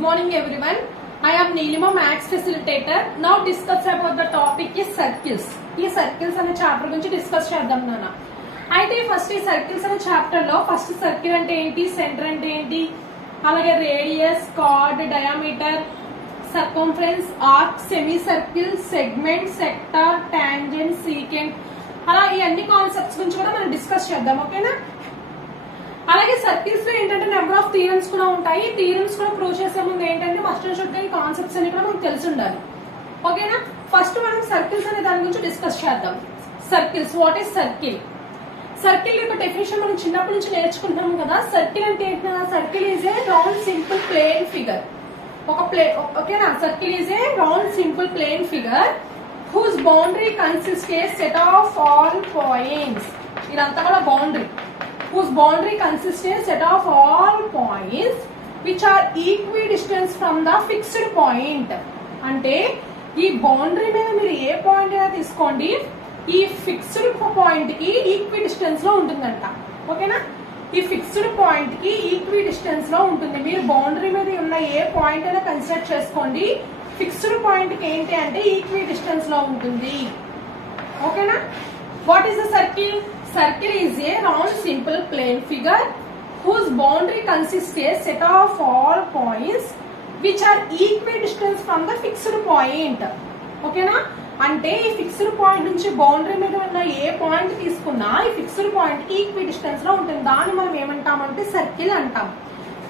Good morning everyone. I am Neelima, Maths Facilitator. Now discuss about the topic is circles. ఈ circles అనే chapter గురించి discuss చేద్దాం నాన్న. అయితే ఫస్ట్ ఈ circles అనే చాప్టర్ లో ఫస్ట్ సర్కిల్ అంటే ఏంటి, సెంటర్ అంటే ఏంటి, అలాగే radius, card, diameter, circumference, arc, semi circle, segment, sector, tangent, secant, అలా ఈ అన్ని కాన్సెప్ట్స్ గురించి కూడా మనం డిస్కస్ చేద్దాం. ఓకేనా? అలాగే సర్కిల్స్ లో ఏంటంటే నెంబర్ ఆఫ్ థియరమ్స్ కూడా ఉంటాయి. థియరమ్స్ కూడా ప్రూవ్ చేసే ముందు ఏంటంటే మస్ట్ అండ్ షుడ్ గా ఈ కాన్సెప్ట్స్ అన్ని కూడా మనకు తెలిసి ఉండాలి. ఓకేనా? ఫస్ట్ మనం సర్కిల్స్ అనే దాని గురించి డిస్కస్ చేద్దాం. Circles, what is circle? Circle యొక్క డెఫినేషన్ మనం చిన్నప్పటి నుంచి నేర్చుకుంటాం కదా. సర్కిల్ అంటే ఏంటి? Circle is a round simple plane figure. ఓకేనా? Circle is a round simple plane figure whose boundary consist a set of all points. ఇదంతా కూడా boundary. whose boundary consists a set of all points which are equidistant from the fixed point. అంటే ఈ boundary మీద మీరు ఏ point అయినా తీసుకోండి, ఈ fixed point కి ఈక్వి డిస్టెన్స్ లో ఉంటుందంట. ఓకేనా? ఈ ఫిక్స్డ్ పాయింట్ కి ఈక్వి డిస్టెన్స్ లో ఉంటుంది. మీరు బౌండరీ మీద ఉన్న ఏ పాయింట్ అయినా కన్సిడర్ చేసుకోండి, ఫిక్స్డ్ పాయింట్ కి ఏంటి అంటే ఈక్వి డిస్టెన్స్ లో ఉంటుంది. ఓకేనా? What is the circle? Circle is a round simple plane figure whose boundary consists a set of all points which are equidistant from the fixed point. ఓకేనా? అంటే ఈ ఫిక్స్డ్ పాయింట్ నుంచి బౌండరీ మీద ఉన్న ఏ point తీసుకున్నా ఈ ఫిక్స్డ్ పాయింట్ కి equi distance లో ఉంటుంది. దాన్ని మనం ఏమంటామంటే సర్కిల్ అంటాం.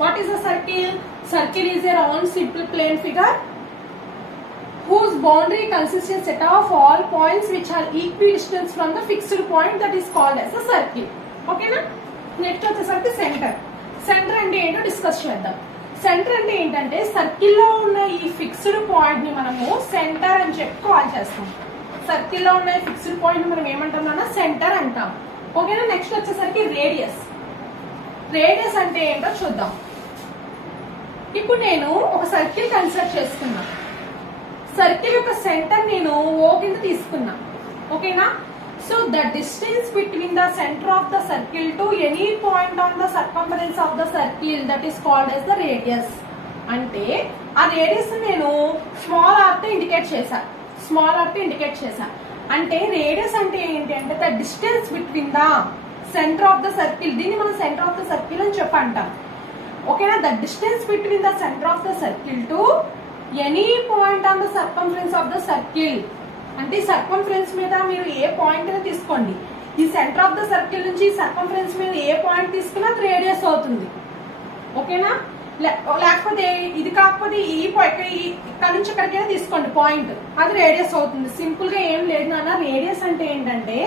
What is the circle? Circle is a round simple plane figure whose boundary consists a set of all points which are equidistant from the fixed point that is called as a circle. ఓకేనా? Next వచ్చేసరికి centre. Centre అంటే ఏంటో discuss చేద్దాం. Centre అంటే ఏంటంటే circle లో ఉన్న ఈ ఫిక్స్డ్ పాయింట్ ని మనము సెంటర్ అని చెప్పి కాల్ చేస్తాం. సర్కిల్ లో ఉన్న ఫిక్స్డ్ పాయింట్ ని మనం ఏమంటాం? సెంటర్ అంటాం. ఓకేనా? నెక్స్ట్ వచ్చేసరికి రేడియస్. రేడియస్ అంటే ఏంటో చూద్దాం. ఇప్పుడు నేను ఒక సర్కిల్ కన్సిడర్ చేసుకున్నా. సర్కిల్ యొక్క సెంటర్ నేను O కింద తీసుకున్నా. ఓకేనా? So the distance between the center of the circle to any point on the circumference of the circle that is called as the radius. అంటే ఆ రేడియస్ నేను స్మాల్ ఆర్ తో ఇండికేట్ చేశా. స్మాల్ ఆర్ తో indicate చేశా. అంటే radius అంటే ఏంటి అంటే the distance between the center of the circle. దీన్ని మనం సెంటర్ ఆఫ్ ద సర్కిల్ అని చెప్పి అంటాం. ఓకేనా? The distance between the center of the circle to any point on the circumference of the circle. అంటే సర్కంఫరెన్స్ మీద మీరు ఏ పాయింట్ అయినా తీసుకోండి, ఈ సెంటర్ ఆఫ్ ద సర్కిల్ నుంచి సర్కంఫరెన్స్ మీద ఏ పాయింట్ తీసుకున్నా అది రేడియస్ అవుతుంది. ఓకేనా? లేకపోతే ఇది కాకపోతే ఇక్కడ నుంచి ఎక్కడికైనా తీసుకోండి పాయింట్, అది రేడియస్ అవుతుంది. సింపుల్ గా ఏం లేదు నాన్న. రేడియస్ అంటే ఏంటంటే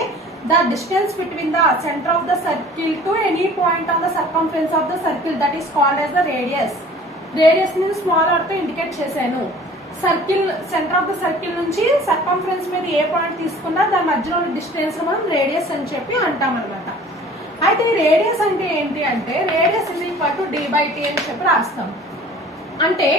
the distance between the center of the circle to any point on the circumference of the circle that is called as the radius. Radius ని స్మాల్ ఆర్ తో ఇండికేట్ చేశాను. Circle centre of the circle నుంచి circumference మీద ఏ point తీసుకున్నా దాని మధ్యలో distance మనం radius అని చెప్పి అంటాం అనమాట. అయితే రేడియస్ అంటే ఏంటి అంటే radius is equal to d/t అని చెప్పి రాస్తాం. అంటే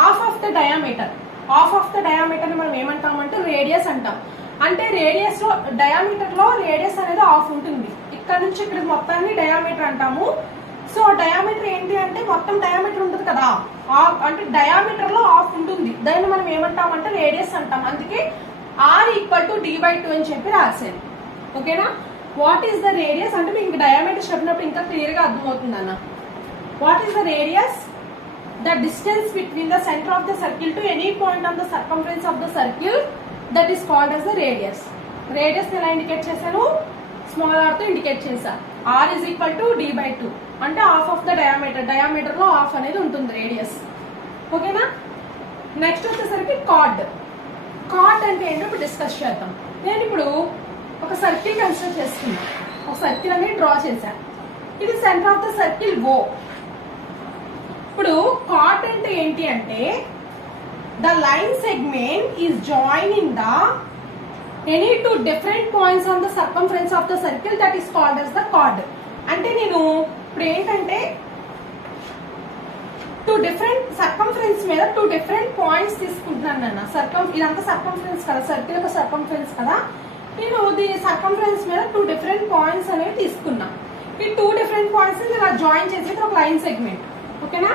half of the diameter. Half of the diameter ని మనం ఏమంటామంటే రేడియస్ అంటాం. అంటే రేడియస్ లో డయామీటర్ లో రేడియస్ అనేది హాఫ్ ఉంటుంది. ఇక్కడ నుంచి ఇక్కడ మొత్తాన్ని డయామీటర్ అంటాము. సో డయామీటర్ ఏంటి అంటే మొత్తం డయామీటర్ ఉంటుంది కదా, అంటే డయామీటర్ లో హాఫ్ ఉంటుంది. దాన్ని మనం ఏమంటామంటే రేడియస్ అంటాం. అందుకే r ఈక్వల్ టు d/2 అని చెప్పి రాశాను. ఓకేనా? వాట్ ఈస్ ద రేడియస్ అంటే మీకు డయామీటర్ చెప్పినప్పుడు ఇంకా క్లియర్ గా అర్థమవుతుంది అన్న. What is the radius? The distance between the center of the circle to any point on the circumference of the circle that is called as the radius. Radius ఎలా indicate చేశాను? Small are తో indicate చేశా. r is equal to d/2 అంటే half of the diameter. Diameter లో half అనేది ఉంటుంది radius. ఓకేనా? Next వచ్చేసరికి కార్డ్. కార్డ్ అంటే ఏంటో ఇప్పుడు డిస్కస్ చేద్దాం. నేను ఇప్పుడు ఒక సర్కిల్ కన్సిడర్ చేసుకున్నా. ఒక సర్కిల్ అనేది డ్రా చేశాను. ఇది centre of the circle O. ఇప్పుడు కార్డ్ అంటే ఏంటి అంటే the line segment is joining the any two different points on the circumference of the circle that is called as the card. అంటే నేను ఇప్పుడు ఏంటంటే టూ డిఫరెంట్ సర్కంఫరెన్స్ మీద two different points తీసుకుంటున్నాను అన్న. ఇదంతా సర్కంఫరెన్స్ కదా, సర్కిల్ యొక్క సర్కంఫరెన్స్ కదా. నేను సర్కంఫరెన్స్ మీద టూ డిఫరెంట్ పాయింట్స్ అనేవి తీసుకున్నా. ఈ టూ డిఫరెంట్ పాయింట్స్ ఇలా జాయిన్ చేసేది ఒక లైన్ సెగ్మెంట్. ఓకేనా?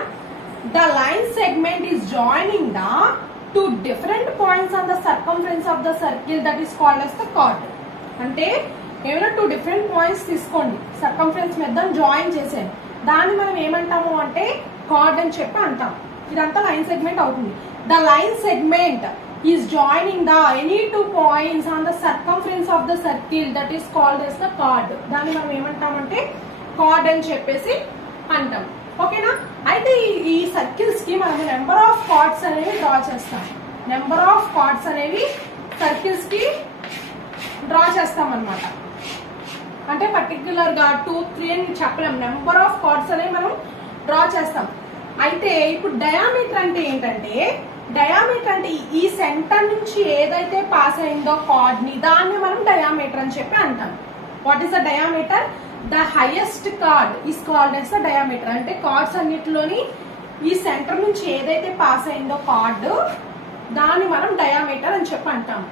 the line segment is joining the two different points on the circumference of the circle that is called as the chord. అంటే ఏమైనా టూ డిఫరెంట్ పాయింట్స్ తీసుకోండి, సర్కంఫరెన్స్ మీద join చేసాను, దాన్ని మనం ఏమంటాము అంటే కార్డ్ అని చెప్పి అంటాం. ఇదంతా లైన్ సెగ్మెంట్ అవుతుంది. The line segment is joining the any two points on the circumference of the circle that is called as the card. దాన్ని మనం ఏమంటామంటే కార్డ్ అని చెప్పేసి అంటాం. ఓకేనా? అయితే ఈ సర్కిల్స్ కి మనం నెంబర్ ఆఫ్ కార్డ్స్ అనేవి డ్రా చేస్తాం. నెంబర్ ఆఫ్ కార్డ్స్ అనేవి సర్కిల్స్ కి డ్రా చేస్తాం అన్నమాట. అంటే పర్టికులర్ గా 2, 3 అని చెప్పలేం, నెంబర్ ఆఫ్ కార్డ్స్ అనేవి మనం డ్రా చేస్తాం. అయితే ఇప్పుడు డయామీటర్ అంటే ఏంటంటే, డయామీటర్ అంటే ఈ సెంటర్ నుంచి ఏదైతే పాస్ అయిందో కార్డ్ ని, దాన్ని మనం డయామీటర్ అని చెప్పి అంటాం. What is the diameter? The highest chord is called as the diameter. అంటే కార్డ్స్ అన్నిటిలోని ఈ సెంటర్ నుంచి ఏదైతే పాస్ అయిందో కార్డ్, దాన్ని మనం డయామీటర్ అని చెప్పి అంటాం.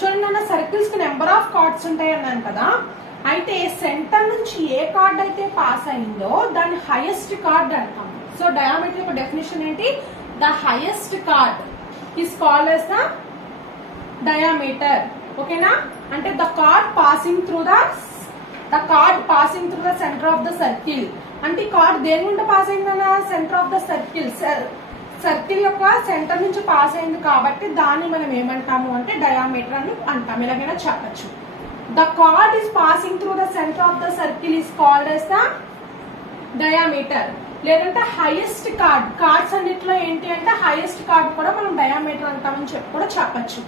చూడండి అన్న, సర్కిల్స్ కి నెంబర్ ఆఫ్ కార్డ్స్ ఉంటాయి అన్నాను కదా. అయితే సెంటర్ నుంచి ఏ కార్డ్ అయితే పాస్ అయిందో దాన్ని హైయెస్ట్ కార్డ్ అంటాం. సో డయామీటర్ యొక్క డెఫినేషన్ ఏంటి? The highest chord is called as the diameter. ఓకేనా? అంటే the chord passing through the center of the circle. అంటే కార్డ్ దేని గుండా పాస్ అయిందన్న? Center of the circle. Circle యొక్క సెంటర్ నుంచి పాస్ అయింది కాబట్టి దాన్ని మనం ఏమంటాము అంటే డయామీటర్ అని అంటాం. ఎలాగైనా చెప్పచ్చు. The chord is passing through the center of the circle is called as the diameter. లేదంటే హైయెస్ట్ కార్డ్, కార్డ్స్ అన్నిట్లో ఏంటి అంటే హైయెస్ట్ కార్డ్ కూడా మనం డయామీటర్ అంటామని చెప్పి కూడా చెప్పచ్చు.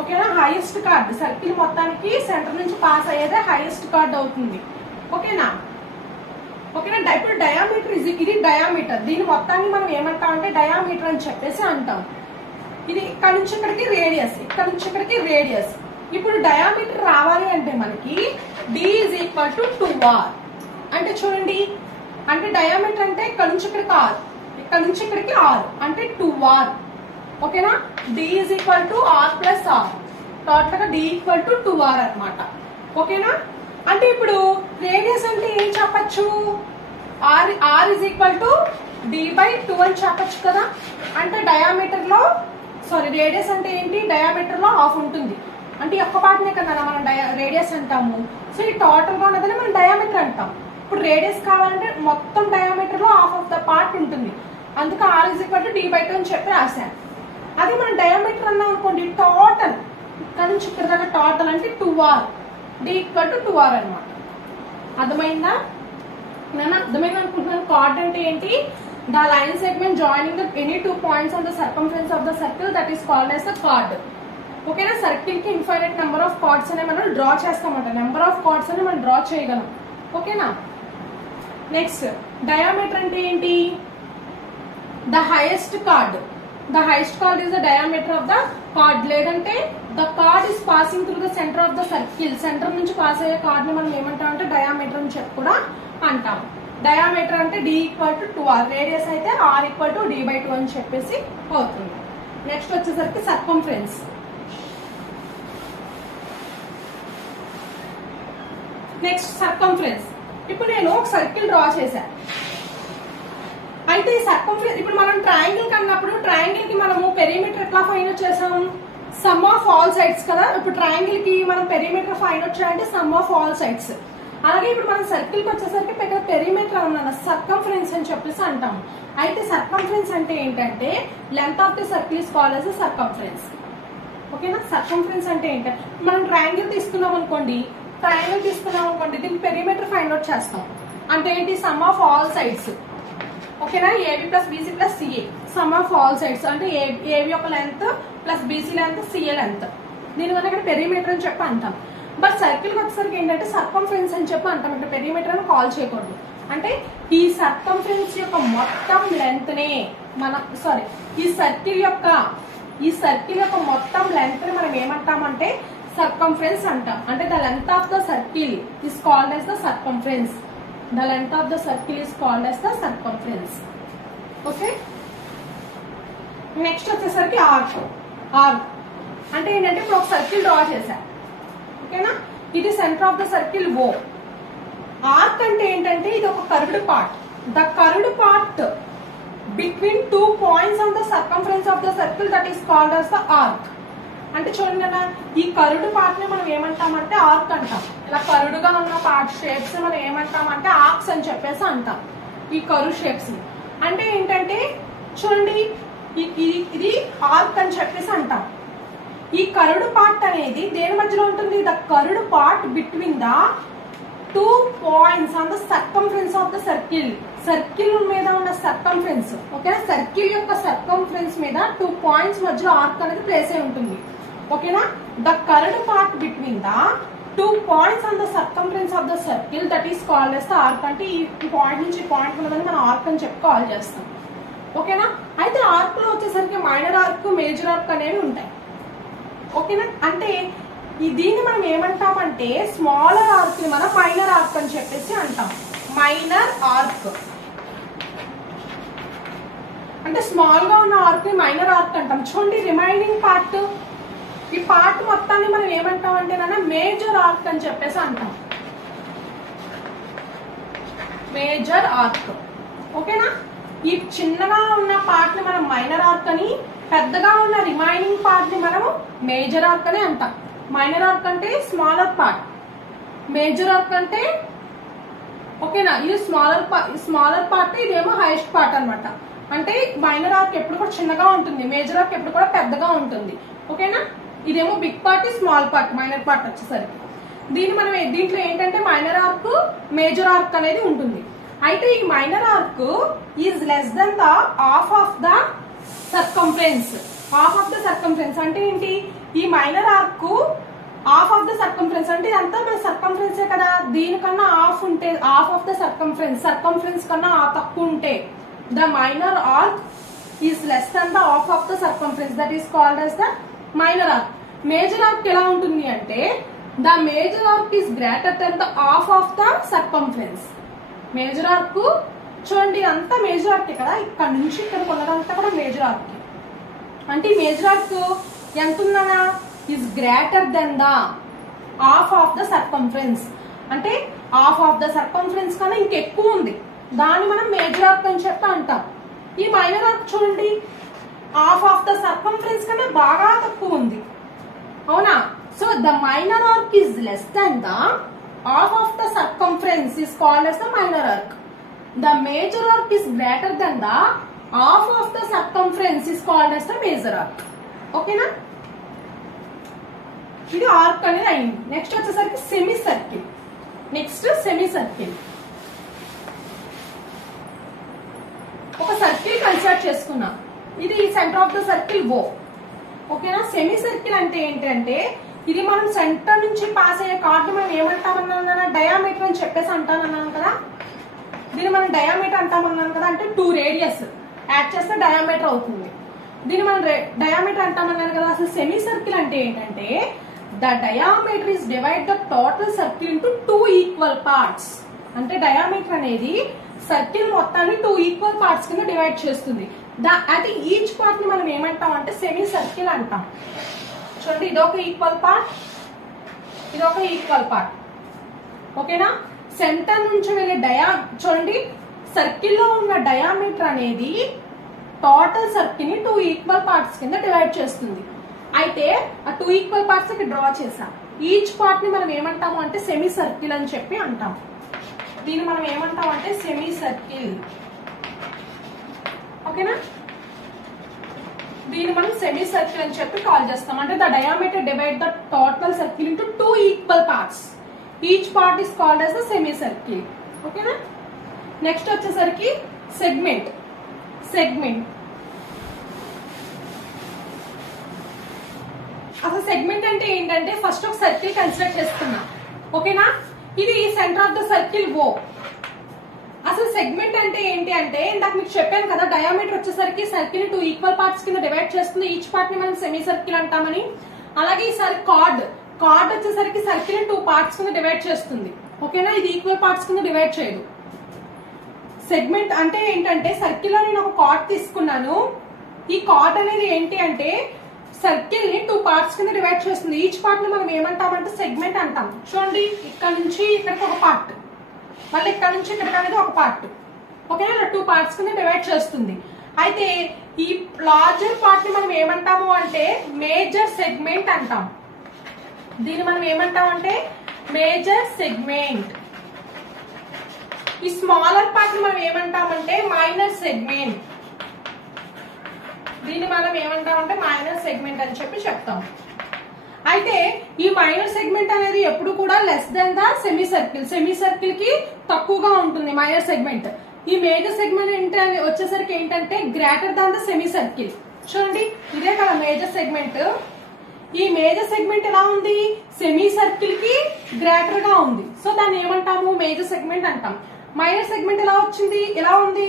ఓకేనా? హైయెస్ట్ కార్డ్ సర్కిల్ మొత్తానికి సెంటర్ నుంచి పాస్ అయ్యేదే హైయెస్ట్ కార్డ్ అవుతుంది. ఓకేనా? ఓకేనా? ఇప్పుడు డయామీటర్ ఇది డయామీటర్. దీని మొత్తాన్ని మనం ఏమంటాం అంటే డయామీటర్ అని చెప్పేసి అంటాం. ఇది ఇక్కడ నుంచి ఇక్కడికి రేడియస్, ఇక్కడ నుంచి ఇక్కడికి రేడియస్. ఇప్పుడు డయామీటర్ రావాలి అంటే మనకి d is equal to 2r. అంటే చూడండి, అంటే డయామీటర్ అంటే ఇక్కడ నుంచి ఇక్కడికి r, ఇక్కడ నుంచి ఇక్కడికి r అంటే 2r. ఓకేనా? d is equal to r plus r. Total గా d ఈక్వల్ టు 2r అనమాట. ఓకేనా? అంటే ఇప్పుడు రేడియస్ అంటే ఏం చెప్పచ్చు? r is equal to d/2 అని చెప్పచ్చు కదా. అంటే డయామీటర్ లో రేడియస్ అంటే ఏంటి? డయామీటర్ లో హాఫ్ ఉంటుంది. అంటే ఒక్క పార్ట్నే కదా మనం రేడియస్ అంటాము. సో ఈ టోటల్ గా ఉన్నదని మనం డయామీటర్ అంటాం. ఇప్పుడు రేడియస్ కావాలంటే మొత్తం డయామీటర్ లో హాఫ్ ఆఫ్ ద పార్ట్ ఉంటుంది. అందుకే r is equal to d/2 అని చెప్పి రాశాను. అది మనం డయామీటర్ అన్నాం అనుకోండి, టోటల్ ఇక్కడ నుంచి ఇక్కడ దాకా టోటల్ అంటే 2r, d equal to 2r అనమాట. అర్థమైందా? నేను అర్థమైంది అనుకుంటున్నాను. కార్డ్ అంటే ఏంటి? The line segment joining the any two points on the circumference of the circle that is called as the chord. ఓకేనా? సర్కిల్ కి ఇన్ఫైనైట్ నెంబర్ ఆఫ్ కార్డ్స్ అనే మనం డ్రా చేస్తామంట. నెంబర్ ఆఫ్ కార్డ్స్ అని మనం డ్రా చేయగలం. ఓకేనా? నెక్స్ట్ డయామీటర్ అంటే ఏంటి? The highest chord. The highest chord is the diameter of the chord. లేదంటే the chord is passing through the center of the circle. Centre నుంచి పాస్ అయ్యే కార్డ్ ని మనం ఏమంటాం అంటే డయామీటర్ అని చెప్పి కూడా అంటాం. డయామీటర్ అంటే d equal to 2r, radius అయితే r ఈక్వల్ టు d/2 అని చెప్పేసి అవుతుంది. నెక్స్ట్ వచ్చేసరికి సర్కంఫరెన్స్. Next circumference. ఇప్పుడు నేను ఒక సర్కిల్ డ్రా చేశాను. అయితే ఈ సర్కంఫరెన్స్ ఇప్పుడు మనం ట్రయాంగిల్ కన్నప్పుడు ట్రయాంగిల్ కి మనము పెరిమీటర్ ఎట్లా ఫైండ్ అవుట్ చేసాం? సమ్ ఆఫ్ ఆల్ సైడ్స్ కదా. ఇప్పుడు ట్రయాంగిల్ కి మనం పెరిమీటర్ ఫైండ్ అవుట్ చేయాలంటే సమ్ ఆఫ్ ఆల్ సైడ్స్. అలాగే ఇప్పుడు మనం సర్కిల్ కి వచ్చేసరికి పెరిమీటర్ అన్న సర్కంఫరెన్స్ అని చెప్పేసి అంటాం. అయితే సర్కంఫరెన్స్ అంటే ఏంటంటే length of the circle is called as circumference. ఓకేనా? సర్కంఫరెన్స్ అంటే ఏంటంటే మనం ట్రయాంగిల్ తీసుకున్నాం అనుకోండి, దీనికి పెరిమీటర్ ఫైండ్ అవుట్ చేస్తాం. అంటే ఏంటి? Sum of all sides. ఓకేనా? AB plus BC plus CA, sum of all sides. అంటే ఏబి యొక్క length plus BC length CA length. దీని వల్ల ఇక్కడ పెరిమీటర్ అని చెప్పి అంటాం. బట్ సర్కిల్ కి వచ్చేసరికి ఏంటంటే సర్కంఫరెన్స్ అని చెప్పి అంటాం. ఇక్కడ పెరిమీటర్ అని కాల్ చేయకూడదు. అంటే ఈ సర్కంఫరెన్స్ యొక్క మొత్తం లెంత్ నే ఈ సర్కిల్ యొక్క మొత్తం లెంత్ ని మనం ఏమంటామంటే సర్కంఫరెన్స్ అంటాం. అంటే the length of the circle is called as the circumference. The length of the circle is called as the circumference. Okay? Next వచ్చేసరికి ఆర్క్. అంటే ఏంటంటే ఇప్పుడు ఒక సర్కిల్ డ్రా చేశా. ఓకేనా? ఇది centre of the circle O. Arc అంటే ఏంటంటే ఇది ఒక curved part. The curved part between 2 points on the circumference of the circle that is called as the arc. అంటే చూడండి అన్న, ఈ కరుడు పార్ట్ ని మనం ఏమంటామంటే ఆర్క్ అంటాం. ఇలా కరుడుగా ఉన్న పార్ట్ షేప్స్ మనం ఏమంటామంటే ఆర్క్స్ అని చెప్పేసి అంటాం. ఈ కరు షేప్స్ ని అంటే ఏంటంటే చూడండి, ఇది ఆర్క్ అని చెప్పేసి అంటాం. ఈ కరుడు పార్ట్ అనేది దేని మధ్యలో ఉంటుంది? ద కరుడు part between the 2 points on the circumference of the circle. Circle మీద ఉన్న సర్కంఫరెన్స్, ఓకేనా, సర్కిల్ యొక్క సర్కంఫరెన్స్ మీద 2 పాయింట్స్ మధ్యలో ఆర్క్ అనేది ప్లేస్ అయి ఉంటుంది. ఓకేనా, ద కరుడు part between the 2 points on the circumference of the circle that is called as the arc. అంటే ఈ పాయింట్ నుంచి ఈ పాయింట్ ఉన్నదని మనం ఆర్క్ అని చెప్పి కాల్ చేస్తాం. ఓకేనా, అయితే ఆర్క్ లో వచ్చేసరికి మైనర్ ఆర్క్, మేజర్ ఆర్క్ అనేవి ఉంటాయి. ఓకేనా, అంటే దీన్ని మనం ఏమంటామంటే స్మాలర్ ఆర్క్ ని మనం మైనర్ ఆర్క్ అని చెప్పేసి అంటాం. మైనర్ ఆర్క్ అంటే స్మాల్ గా ఉన్న ఆర్క్ ని మైనర్ ఆర్క్ అంటాం. చూడండి, రిమైనింగ్ పార్ట్, ఈ పార్ట్ మొత్తాన్ని మనం ఏమంటాం అంటే మేజర్ ఆర్క్ అని చెప్పేసి అంటాం. Major arc. ఓకేనా, ఈ చిన్నగా ఉన్న పార్ట్ ని మనం మైనర్ ఆర్క్ అని, పెద్దగా ఉన్న రిమైనింగ్ పార్ట్ ని మనము మేజర్ ఆర్క్ అని అంటాం. మైనర్ ఆర్క్ అంటే స్మాలర్ పార్ట్, మేజర్ ఆర్క్ అంటే ఓకేనా ఇది స్మాలర్ పార్ట్, ఇదేమో హైయెస్ట్ పార్ట్ అన్నమాట. అంటే మైనర్ ఆర్క్ ఎప్పుడు కూడా చిన్నగా ఉంటుంది, మేజర్ ఆర్క్ ఎప్పుడు కూడా పెద్దగా ఉంటుంది. ఓకేనా, ఇదేమో big part, small part, minor part వచ్చేసరికి దీన్ని మనం దీంట్లో ఏంటంటే మైనర్ ఆర్క్, మేజర్ ఆర్క్ అనేది ఉంటుంది. అయితే ఈ minor arc is less than the half of the circumference. Half of the circumference అంటే ఏంటి? ఈ minor arc half of the circumference అంటే ఇదంతా మన సర్కంఫరెన్సే కదా, దీనికన్నా హాఫ్ ఉంటే, హాఫ్ ఆఫ్ ద సర్కంఫరెన్స్ కన్నా తక్కువ ఉంటే the minor arc is less than the half of the circumference that is called as the minor arc. Major arc ఎలా ఉంటుంది అంటే the major arc is greater than the half of the circumference. Major arc చూడండి, అంతా major arc కదా, ఇక్కడ నుంచి ఇక్కడ కొన్నదంతా కూడా మేజర్ ఆర్క్. అంటే మేజర్ ఆర్క్ ఎంత ఉందనా? Is greater than the half of the circumference. అంటే హాఫ్ ఆఫ్ ద సర్కంఫరెన్స్ కన్నా ఇంకెక్కువ ఉంది, దాన్ని మనం మేజర్ ఆర్క్ అని చెప్పి అంటాం. ఈ మైనర్ ఆర్క్ చూడండి, హాఫ్ ఆఫ్ ద సర్కంఫరెన్స్ కన్నా బాగా తక్కువ ఉంది, అవునా? So the minor arc is less than the half of the circumference is called as the minor arc. The major arc is greater than the half of the circumference is called as the major arc. ఓకేనా, ఇది arc అనేది అయింది. Next వచ్చేసరికి semi circle. ఒక circle consider చేసుకున్నాం, ఇది centre of the circle O. ఓకేనా, semi circle అంటే ఏంటంటే ఇది మనం సెంటర్ నుంచి పాస్ అయ్యే కార్డు మనం ఏమంటామన్నా డయామీటర్ అని చెప్పేసి అంటానన్నాను కదా, దీన్ని మనం డయామీటర్ అంటామన్నాను కదా. అంటే 2 రేడియస్ యాడ్ చేస్తే డయామీటర్ అవుతుంది, దీన్ని మనం డయామీటర్ అంటామన్నాను కదా. అసలు సెమీ సర్కిల్ అంటే ఏంటంటే the diameter is divide the total circle into 2 equal parts. అంటే డయామీటర్ అనేది సర్కిల్ మొత్తాన్ని 2 ఈక్వల్ పార్ట్స్ కింద డివైడ్ చేస్తుంది. అయితే ఈచ్ పార్ట్ ని మనం ఏమంటాం అంటే సెమీ సర్కిల్ అంటాం. చూడండి, ఇదొక ఈక్వల్ పార్ట్, ఇదొక ఈక్వల్ పార్ట్. ఓకేనా, సెంటర్ నుంచి వెళ్ళే చూడండి, సర్కిల్ లో ఉన్న డయామీటర్ అనేది టోటల్ సర్కిల్ ని 2 ఈక్వల్ పార్ట్స్ కింద డివైడ్ చేస్తుంది. అయితే ఆ 2 ఈక్వల్ పార్ట్స్ కి డ్రా చేసాం. ఈచ్ పార్ట్ ని మనం ఏమంటాము అంటే సెమీ సర్కిల్ అని చెప్పి అంటాం. దీన్ని మనం ఏమంటాం అంటే సెమీ సర్కిల్. ఓకేనా, దీన్ని మనం సెమీ సర్కిల్ అని చెప్పి కాల్ చేస్తాం. అంటే the diameter divide the total circle into 2 equal parts. Each part is called as the semi circle. ఓకేనా, నెక్స్ట్ వచ్చేసరికి సెగ్మెంట్. అసలు సెగ్మెంట్ అంటే ఏంటంటే ఫస్ట్ ఒక సర్కిల్ కన్సిడర్ చేస్తున్నా. ఓకేనా, ఇది centre of the circle O. అసలు సెగ్మెంట్ అంటే ఏంటి అంటే ఇందాక మీకు చెప్పాను కదా, డయామీటర్ వచ్చేసరికి సర్కిల్ 2 ఈక్వల్ పార్ట్స్ కింద డివైడ్ చేస్తుంది. ఈచ్ పార్ట్ ని మనం సెమీ సర్కిల్ అంటామని. అలాగే ఈసారి కార్డ్ వచ్చేసరికి సర్కిల్ 2 పార్ట్స్ కింద డివైడ్ చేస్తుంది. ఓకేనా, ఇది ఈక్వల్ పార్ట్స్ కింద డివైడ్ చేయదు. సెగ్మెంట్ అంటే ఏంటంటే సర్కిల్ లో నేను ఒక కార్డ్ తీసుకున్నాను. ఈ కార్డ్ అనేది ఏంటి అంటే సర్కిల్ ని 2 పార్ట్స్ కింద డివైడ్ చేస్తుంది. ఈచ్ పార్ట్ ని మనం ఏమంటామంటే సెగ్మెంట్ అంటాం. చూడండి, ఇక్కడ నుంచి ఇక్కడికి ఒక పార్ట్, మళ్ళీ ఇక్కడ నుంచి ఇక్కడికి అనేది ఒక పార్ట్. ఓకేనా, 2 పార్ట్స్ కింద డివైడ్ చేస్తుంది. అయితే ఈ లార్జర్ పార్ట్ ని మనం ఏమంటాము అంటే మేజర్ సెగ్మెంట్ అంటాం. దీన్ని మనం ఏమంటాం అంటే మేజర్ సెగ్మెంట్. ఈ స్మాలర్ పార్ట్ ని మనం ఏమంటామంటే మైనర్ సెగ్మెంట్. దీన్ని మనం ఏమంటామంటే మైనర్ సెగ్మెంట్ అని చెప్పి చెప్తాం. అయితే ఈ మైనర్ సెగ్మెంట్ అనేది ఎప్పుడు కూడా less than the semi circle. Semi circle కి తక్కువగా ఉంటుంది మైనర్ సెగ్మెంట్. ఈ మేజర్ సెగ్మెంట్ వచ్చేసరికి ఏంటంటే greater than the semi circle. చూడండి ఇదే కదా మేజర్ సెగ్మెంట్. ఈ మేజర్ సెగ్మెంట్ ఎలా ఉంది, సెమీ సర్కిల్ కి గ్రేటర్ గా ఉంది. సో దాన్ని ఏమంటాము మేజర్ సెగ్మెంట్ అంటాం. మైనర్ సెగ్మెంట్ ఎలా వచ్చింది, ఎలా ఉంది,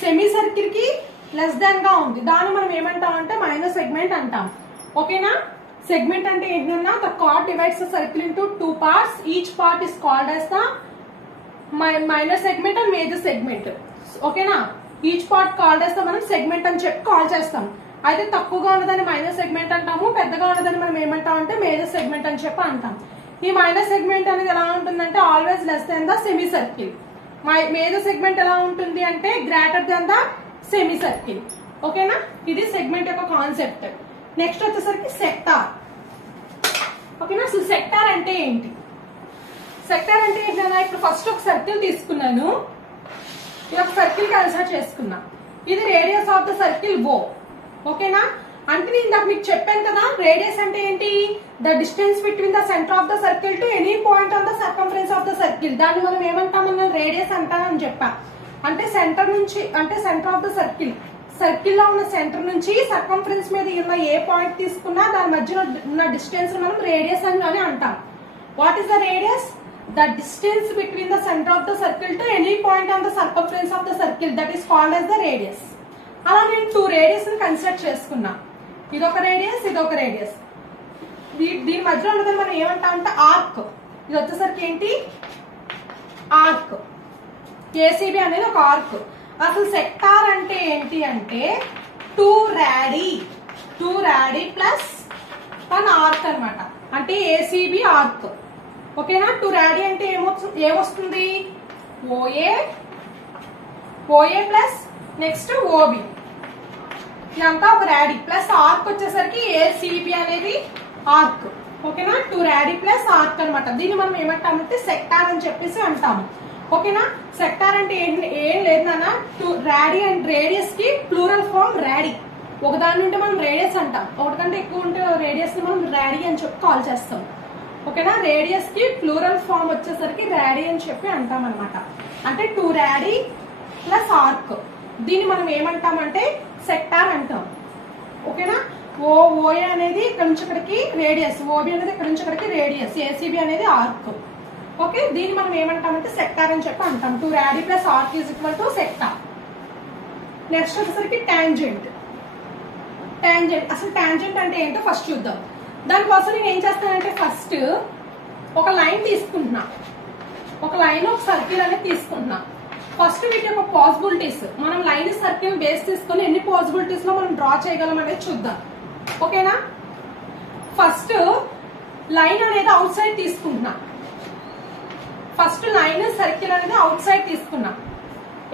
సెమీ సర్కిల్ కి లెస్ దాన్ గా ఉంది. దాన్ని మనం ఏమంటాం అంటే మైనర్ సెగ్మెంట్ అంటాం. ఓకేనా. సెగ్మెంట్ అంటే ఏంటన్నా the chord divides the circle into 2 parts. Each part is called as the minor segment and major segment. ఓకేనా. Each part called as the మనం సెగ్మెంట్ అని చెప్పి కాల్ చేస్తాం. అయితే తక్కువగా ఉన్నదని మైనర్ సెగ్మెంట్ అంటాము, పెద్దగా ఉన్నదని మనం ఏమంటాం అంటే మేజర్ సెగ్మెంట్ అని చెప్పి అంటాం. ఈ మైనర్ సెగ్మెంట్ అనేది ఎలా ఉంటుందంటే always less than the semi circle. Major segment ఎలా ఉంటుంది అంటే greater than the semi circle. ఓకేనా. ఇది సెగ్మెంట్ యొక్క కాన్సెప్ట్. నెక్స్ట్ వచ్చేసరికి సెక్టార్. ఓకేనా. అసలు సెక్టార్ అంటే ఏంటి, సెక్టార్ అంటే ఏంటన్నా ఇప్పుడు ఫస్ట్ ఒక సర్కిల్ తీసుకున్నాను, ఇది ఒక సర్కిల్ కన్సిడర్ చేసుకున్నా. ఇది radius of the circle O. ఓకేనా. అంటే నేను ఇందాక మీకు చెప్పాను కదా రేడియస్ అంటే ఏంటి, the distance between the center of the circle to any point on the circumference of the circle. దాన్ని మనం ఏమంటామన్నా రేడియస్ అంటామని చెప్పా. అంటే సెంటర్ నుంచి అంటే centre of the circle, circle లో ఉన్న సెంటర్ నుంచి సర్కంఫరెన్స్ మీద ఉన్న ఏ పాయింట్ తీసుకున్నా దాని మధ్యలో ఉన్న డిస్టెన్స్ మనం రేడియస్ అని అంటాం. What is the radius, the distance between the center of the circle to any point on the circumference of the circle, that is called as the radius. అలా నేను 2 రేడియస్ ని కన్సిడర్ చేసుకున్నా. ఇదొక radius, ఇదొక radius. దీని మధ్యలో ఉన్నదని మనం ఏమంటాం అంటే ఆర్క్. ఇది వచ్చేసరికి ఏంటి, ఆర్క్. ఏసీబీ అనేది ఒక ఆర్క్. అసలు సెక్టార్ అంటే ఏంటి అంటే 2 రాడీ ప్లస్ 1 ఆర్క్ అనమాట. అంటే ఏసీబీ ఆర్క్. ఓకేనా. 2 రాడీ అంటే ఏమొస్తుంది, ఓఏ ప్లస్ నెక్స్ట్ ఓబి, ఇదంతా ఒక రాడీ ప్లస్ ఆర్క్ వచ్చేసరికి ఏసీబీ అనేది ఆర్క్. ఓకేనా. 2 రాడీ ప్లస్ ఆర్క్ అనమాట. దీన్ని మనం ఏమంటామంటే సెక్టార్ అని చెప్పేసి అంటాము. ఓకేనా. సెక్టార్ అంటే ఏం లేదు నాన్న, 2 రాడీ అండ్ రేడియస్ కి ప్లూరల్ ఫామ్ రాడీ. ఒకదాని నుండి మనం రేడియస్ అంటాం, ఒకటికంటే ఎక్కువ ఉంటే రేడియస్ ని మనం రాడీ అని చెప్పి కాల్ చేస్తాం. ఓకేనా. రేడియస్ కి ప్లూరల్ ఫామ్ వచ్చేసరికి రాడీ అని చెప్పి అంటాం అనమాట. అంటే 2 రాడీ ప్లస్ ఆర్క్. దీన్ని మనం ఏమంటామంటే సెక్టార్ అంటాం. ఓకేనా. ఓఏ అనేది ఇక్కడ నుంచి ఇక్కడికి రేడియస్, ఓబి అనేది ఇక్కడ నుంచి ఇక్కడికి రేడియస్, ఏసీబీ అనేది ఆర్క్. ఓకే. దీన్ని మనం ఏమంటామంటే సెక్టార్ అని చెప్పి అంటాం. 2 radii plus arc is equal to sector. Next వచ్చేసరికి టాంజెంట్. అసలు టాంజెంట్ అంటే ఏంటో ఫస్ట్ చూద్దాం. దానికోసం నేను ఏం చేస్తానంటే ఫస్ట్ ఒక లైన్ తీసుకుంటున్నా, ఒక లైన్ ఒక సర్కిల్ అనేది తీసుకుంటున్నా. ఫస్ట్ వీటి యొక్క పాసిబిలిటీస్, మనం లైన్ సర్కిల్ బేస్ తీసుకొని ఎన్ని పాసిబిలిటీస్ లో మనం డ్రా చేయగలం అనేది చూద్దాం. ఓకేనా. ఫస్ట్ లైన్ అనేది అవుట్ సైడ్ తీసుకుంటున్నా. ఫస్ట్ లైన్ సర్కిల్ అనేది అవుట్ సైడ్ తీసుకున్నా,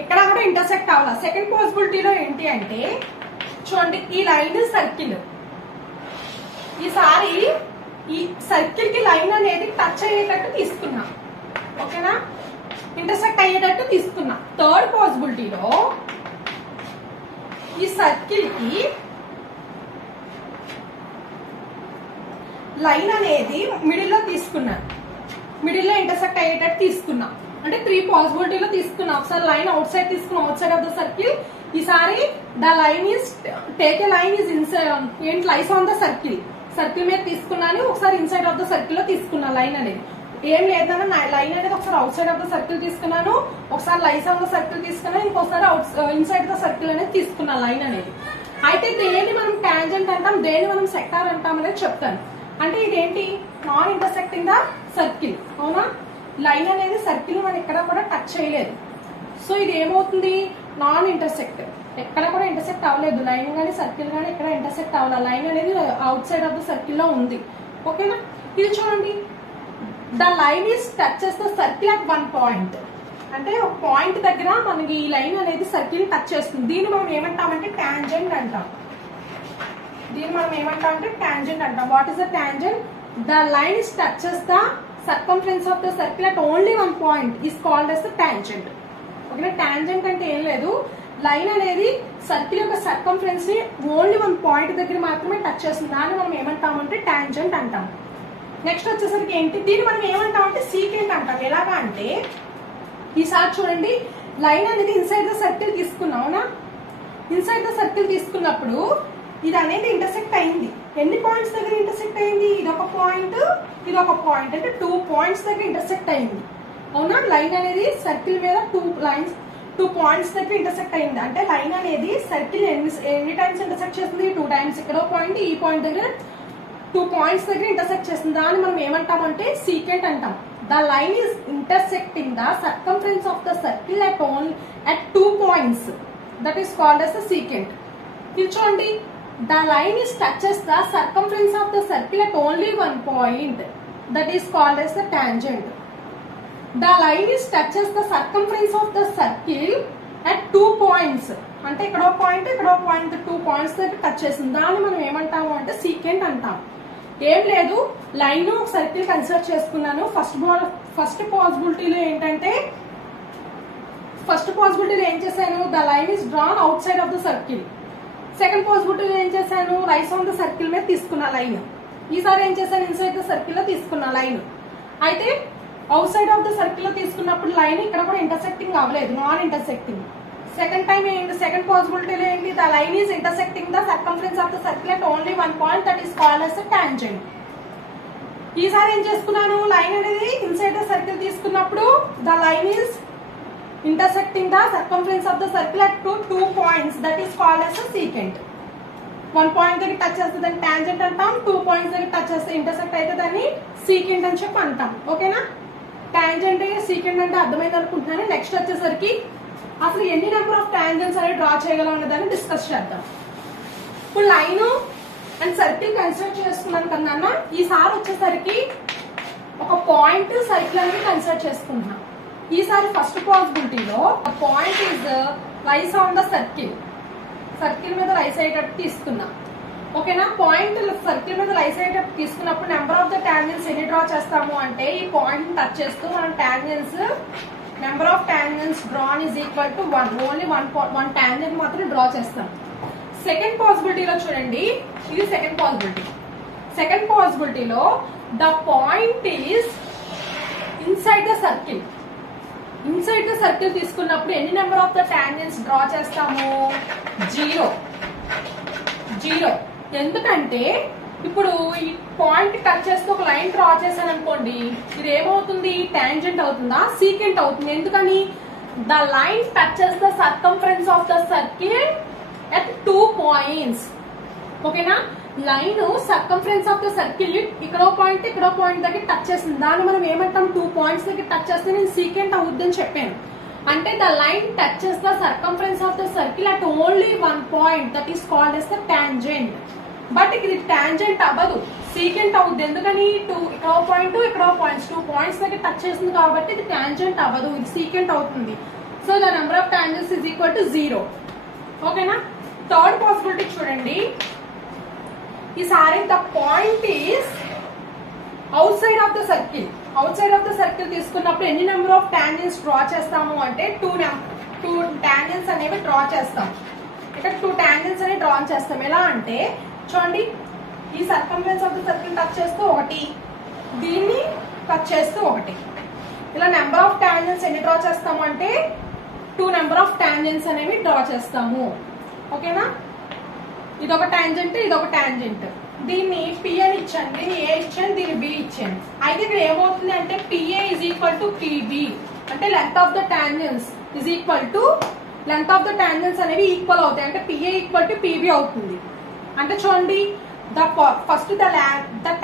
ఇక్కడ కూడా ఇంటర్సెక్ట్ అవ్వాలి. సెకండ్ పాసిబిలిటీలో ఏంటి అంటే చూడండి, ఈ లైన్ సర్కిల్, ఈసారి ఈ సర్కిల్ కి లైన్ అనేది టచ్ అయ్యేటట్టు తీసుకున్నా. ఓకేనా. ఇంటర్సెక్ట్ అయ్యేటట్టు తీసుకున్నా. థర్డ్ పాసిబిలిటీలో ఈ సర్కిల్ కి లైన్ అనేది మిడిల్ లో తీసుకున్నా, మిడిల్ లో ఇంటర్సెక్ట్ అయ్యేటట్టు తీసుకున్నా. అంటే 3 పాసిబిలిటీలో తీసుకున్నా. ఒకసారి లైన్ అవుట్ సైడ్ తీసుకున్నా, outside of the circle. ఈసారి the line is take a line is inside lies on the circle, circle మీద తీసుకున్నాను. ఒకసారి ఇన్సైడ్ ఆఫ్ ద సర్కిల్ లో తీసుకున్నా లైన్ అనేది. ఏం లేదన్నా లైన్ అనేది ఒకసారి out side of the circle తీసుకున్నాను, ఒకసారి లైస్ ఆఫ్ ద సర్కిల్ తీసుకున్నాను, ఇంకోసారి ఇన్సైడ్ ద సర్కిల్ అనేది తీసుకున్నా లైన్ అనేది. అయితే దేని మనం టాంజెంట్ అంటాం, దేని మనం సెక్టార్ అంటాం అనేది చెప్తాను. అంటే ఇదేంటి, నాన్ ఇంటర్సెక్టింగ్ ద సర్కిల్. అవునా. లైన్ అనేది సర్కిల్ మనం ఎక్కడ కూడా టచ్ చేయలేదు. సో ఇది ఏమవుతుంది, నాన్ ఇంటర్సెక్ట్. ఎక్కడ కూడా ఇంటర్సెక్ట్ అవ్వలేదు, లైన్ కానీ సర్కిల్ కానీ ఎక్కడ ఇంటర్సెక్ట్ అవ్వాలి. లైన్ అనేది out side of the circle లో ఉంది. ఓకేనా. ఇది చూడండి, the line is touches the circle at 1 point. అంటే ఒక పాయింట్ దగ్గర మనకి ఈ లైన్ అనేది సర్కిల్ టచ్ చేస్తుంది. దీన్ని మనం ఏమంటామంటే టాంజెంట్ అంటాం. What is the tangent? The line touches the circumference of the circle at only one point is called as the tangent. ఓకేనా? టాంజెంట్ అంటే ఏం లేదు, లైన్ అనేది సర్కిల్ యొక్క సర్కంఫరెన్స్ ని ఓన్లీ వన్ పాయింట్ దగ్గర మాత్రమే టచ్ చేస్తుంది. దాన్ని మనం ఏమంటామంటే టాంజెంట్ అంటాం. నెక్స్ట్ వచ్చేసరికి ఏంటి, దీన్ని మనం ఏమంటామంటే సీకెంట్ అంటాం. ఎలాగా అంటే ఈసారి చూడండి, లైన్ అనేది ఇన్సైడ్ ద సర్కిల్ తీసుకున్నాం. అవునా? ఇన్సైడ్ ద సర్కిల్ తీసుకున్నప్పుడు ఇది అనేది ఇంటర్సెక్ట్ అయింది. ఎన్ని పాయింట్స్ దగ్గర ఇంటర్సెక్ట్ అయింది? ఇదొక పాయింట్, ఇదొక పాయింట్, అంటే 2 పాయింట్స్ దగ్గర ఇంటర్సెక్ట్ అయింది. అవునా? లైన్ అనేది సర్కిల్ మీద 2 పాయింట్స్ దగ్గర ఇంటర్సెక్ట్ అయింది. అంటే లైన్ అనేది సర్కిల్ ఎన్ని టైమ్స్ ఇంటర్సెక్ట్ చేస్తుంది? 2 టైమ్స్. ఇక్కడ పాయింట్, ఈ పాయింట్ దగ్గర 2 పాయింట్స్ దగ్గర ఇంటర్సెక్ట్ చేస్తుంది. దాన్ని మనం ఏమంటామంటే సీకెంట్ అంటాం. The line is intersecting the circumference of the circle at 2 points. That is called as the secant. ఇది చూడండి, the line is touches the circumference of the circle at only one point. That is called as the tangent. The line is touches the circumference of the circle at 2 points. అంటే ఇక్కడ point, ఇక్కడ point, 2 points దగ్గర touch చేస్తుంది. దాన్ని మనం ఏమంటాము అంటే secant అంటాం. ఏం లేదు, లైన్ ఒక సర్కిల్ కన్సిడర్ చేసుకున్నాను. ఫస్ట్ పాసిబిలిటీలో ఏం చేశాను? The line is drawn outside of the circle. Second పాసిబిలిటీలో ఏం చేశాను? రైస్ ఆన్ ద సర్కిల్ మీద తీసుకున్న లైన్. ఈసారి ఏం చేశాను? ఇన్సైడ్ ద సర్కిల్ లో తీసుకున్న లైన్. అయితే out side of the circle లో తీసుకున్నప్పుడు లైన్ ఇక్కడ కూడా ఇంటర్సెక్టింగ్ అవ్వలేదు, నాన్ ఇంటర్సెక్టింగ్. సెకండ్ టైం ఏంటి? సెకండ్ పాసిబిలిటీలో ఏంటి? The line is intersecting the circumference of the circle at only one point. That is called as a tangent. ఈసారి ఏం చేసుకున్నాను? లైన్ అనేది ఇన్సైడ్ ద సర్కిల్ తీసుకున్నప్పుడు the line is intersecting the circumference of the circle at 2 points. That is called as a secant. 1 point దగ్గర touch చేస్తే దాన్ని tangent అంటాం. 2 points దగ్గర టచ్ చేస్తే ఇంటర్సెక్ట్ అయితే దాన్ని సీకెంట్ అని చెప్పి అంటాం. ఓకేనా? టాంజెంట్ సీకెంట్ అంటే అర్థమైంది అనుకుంటున్నాను. నెక్స్ట్ వచ్చేసరికి అసలు ఎన్ని నెంబర్ ఆఫ్ టాంజెంట్స్ అనేది డ్రా చేయగలం అనే దాన్ని డిస్కస్ చేద్దాం. ఇప్పుడు లైన్ అండ్ సర్కిల్ కన్సిడర్ చేసుకున్నాను కన్నా, ఈసారి వచ్చేసరికి ఒక పాయింట్ సర్కిల్ అనేది కన్సిడర్ చేసుకుంటున్నాం. ఈసారి ఫస్ట్ పాసిబిలిటీలో point is lies on the circle. Circle మీద రైస్ అయ్యేటట్టు తీసుకున్నా. ఓకేనా? పాయింట్ సర్కిల్ మీద రైస్ అయ్యేటట్టు తీసుకున్నప్పుడు నెంబర్ ఆఫ్ ద టాంజెంట్స్ ఎన్ని డ్రా చేస్తాము అంటే ఈ పాయింట్ టచ్ చేస్తూ మనం number of tangents drawn is equal to 1. Only one tangent మాత్రం డ్రా చేస్తాం. సెకండ్ పాసిబిలిటీలో చూడండి, ఇది సెకండ్ పాసిబిలిటీలో the point is inside the circle. Inside the circle తీసుకున్నప్పుడు ఎన్ని number of the tangents draw చేస్తాము? 0. ఎందుకంటే ఇప్పుడు ఈ పాయింట్ టచ్ చేస్తూ ఒక లైన్ డ్రా చేశాను అనుకోండి, ఇది ఏమవుతుంది? టాంజెంట్ అవుతుందా? సీకెంట్ అవుతుంది. ఎందుకని? The line touches the circumference of the circle at 2 points. ఓకేనా? Line circumference of the circle ఇక్కడ పాయింట్, ఇక్కడ పాయింట్ దగ్గర టచ్ చేస్తుంది. దాన్ని మనం ఏమంటాం? 2 పాయింట్స్ దగ్గర టచ్ చేస్తే నేను సీకెంట్ అవుద్ది అని చెప్పాను. అంటే the line touches the circumference of the circle at only 1 point. That is called as the tangent. But ఇది టాంజెంట్ అవ్వదు, సీకెంట్ అవుద్ది. ఎందుకని? ఇక్కడ పాయింట్, ఇక్కడ పాయింట్స్ 2 పాయింట్స్ దగ్గర టచ్ చేస్తుంది కాబట్టి ఇది టాంజెంట్ అవ్వదు, ఇది సీకెంట్ అవుతుంది. So the number of tangents is equal to 0. ఓకేనా? థర్డ్ పాసిబిలిటీ చూడండి, ఈసారి the point is out side of the circle. Out side of the circle తీసుకున్నప్పుడు ఎన్ని నెంబర్ ఆఫ్ టాంజెంట్స్ డ్రా చేస్తాము అంటే 2 టాంజెంట్స్ అనేవి డ్రా చేస్తాం. ఇక్కడ 2 టాంజెంట్స్ అనేవి డ్రా చేస్తాం. ఎలా అంటే చూడండి, ఈ circumference of the circle touch చేస్తూ 1, దీన్ని టచ్ చేస్తూ 1. ఇలా నెంబర్ ఆఫ్ టాంజెంట్స్ ఎన్ని డ్రా చేస్తాము అంటే 2 నెంబర్ ఆఫ్ టాంజెంట్స్ అనేవి డ్రా చేస్తాము. ఓకేనా? ఇదొక టాంజెంట్, ఇదొక టాంజెంట్. దీన్ని P అని ఇచ్చాను, దీన్ని A ఇచ్చాను, దీన్ని B ఇచ్చాను. అయితే ఇక్కడ ఏమవుతుంది అంటే PA is equal to PB. అంటే length of the tangents is equal to length of the tangents అనేవి ఈక్వల్ అవుతాయి. అంటే PA ఈక్వల్ టు PB అవుతుంది. అంటే చూడండి, first the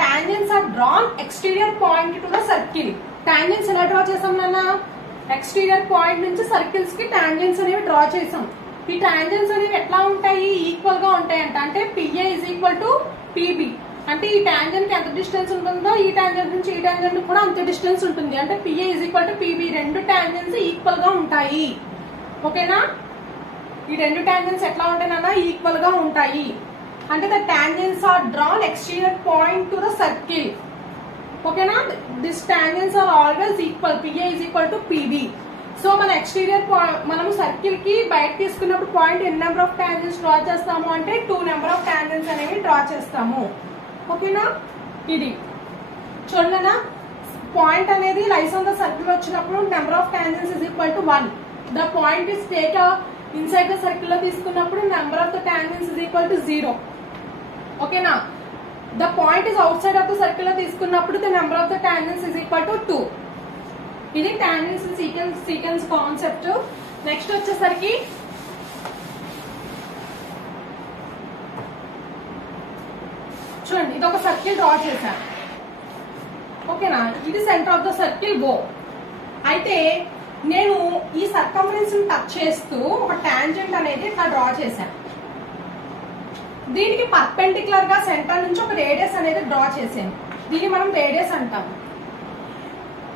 tangents are drawn exterior point to the circle. Tangents ఎలా draw చేసాం నాన్న? ఎక్స్టీరియర్ పాయింట్ నుంచి సర్కిల్స్ కి టాంజెంట్స్ అనేవి డ్రా చేసాం. ఈ టాంజెంట్స్ అనేవి ఎట్లా ఉంటాయి? ఈక్వల్ గా ఉంటాయంట. అంటే PA is equal to PB. అంటే ఈ టాంజెంట్ ఎంత డిస్టెన్స్ ఉంటుందో ఈ టాంజెంట్ నుంచి ఈ టాంజెంట్ కూడా అంత డిస్టెన్స్ ఉంటుంది. అంటే P A is equal to P B, రెండు టాంజెంట్స్ ఈక్వల్ గా ఉంటాయి. ఓకేనా, ఈ రెండు టాంజెంట్స్ ఎట్లా ఉంటాయన్నా ఈక్వల్ గా ఉంటాయి. అంటే the tangents are drawn exterior point to the circle. ఓకేనా, this tangents are always equal, PA is equal to PB. So మన ఎక్స్టీరియర్ మనం సర్కిల్ కి బయట తీసుకున్నప్పుడు పాయింట్ ఎన్ని నెంబర్ ఆఫ్ టాంజెంట్స్ డ్రా చేస్తాము అంటే 2 నెంబర్ ఆఫ్ టాంజెంట్స్ అనేవి డ్రా చేస్తాము. ఓకేనా, ఇది చూడనా, పాయింట్ అనేది లైస్ ఆన్ ద సర్కిల్ వచ్చినప్పుడు number of tangents is equal to 1. The point is take inside the circle లో తీసుకున్నప్పుడు number of the tangents is equal to 0. ఓకేనా, the point is out side of the circle లో తీసుకున్నప్పుడు the number of the tangents is equal to 2. ఇది tangents sequence concept. Next వచ్చేసరికి చూడండి, ఇది ఒక సర్కిల్ డ్రా చేశాను. ఓకేనా, ఇది centre of the circle O. అయితే నేను ఈ సర్కంఫరెన్స్ టచ్ చేస్తూ ఒక టాంజెంట్ అనేది ఇట్లా డ్రా చేశాను. దీనికి పర్పెండిక్యులర్ గా సెంటర్ నుంచి ఒక రేడియస్ అనేది డ్రా చేశాను. దీన్ని మనం రేడియస్ అంటాము.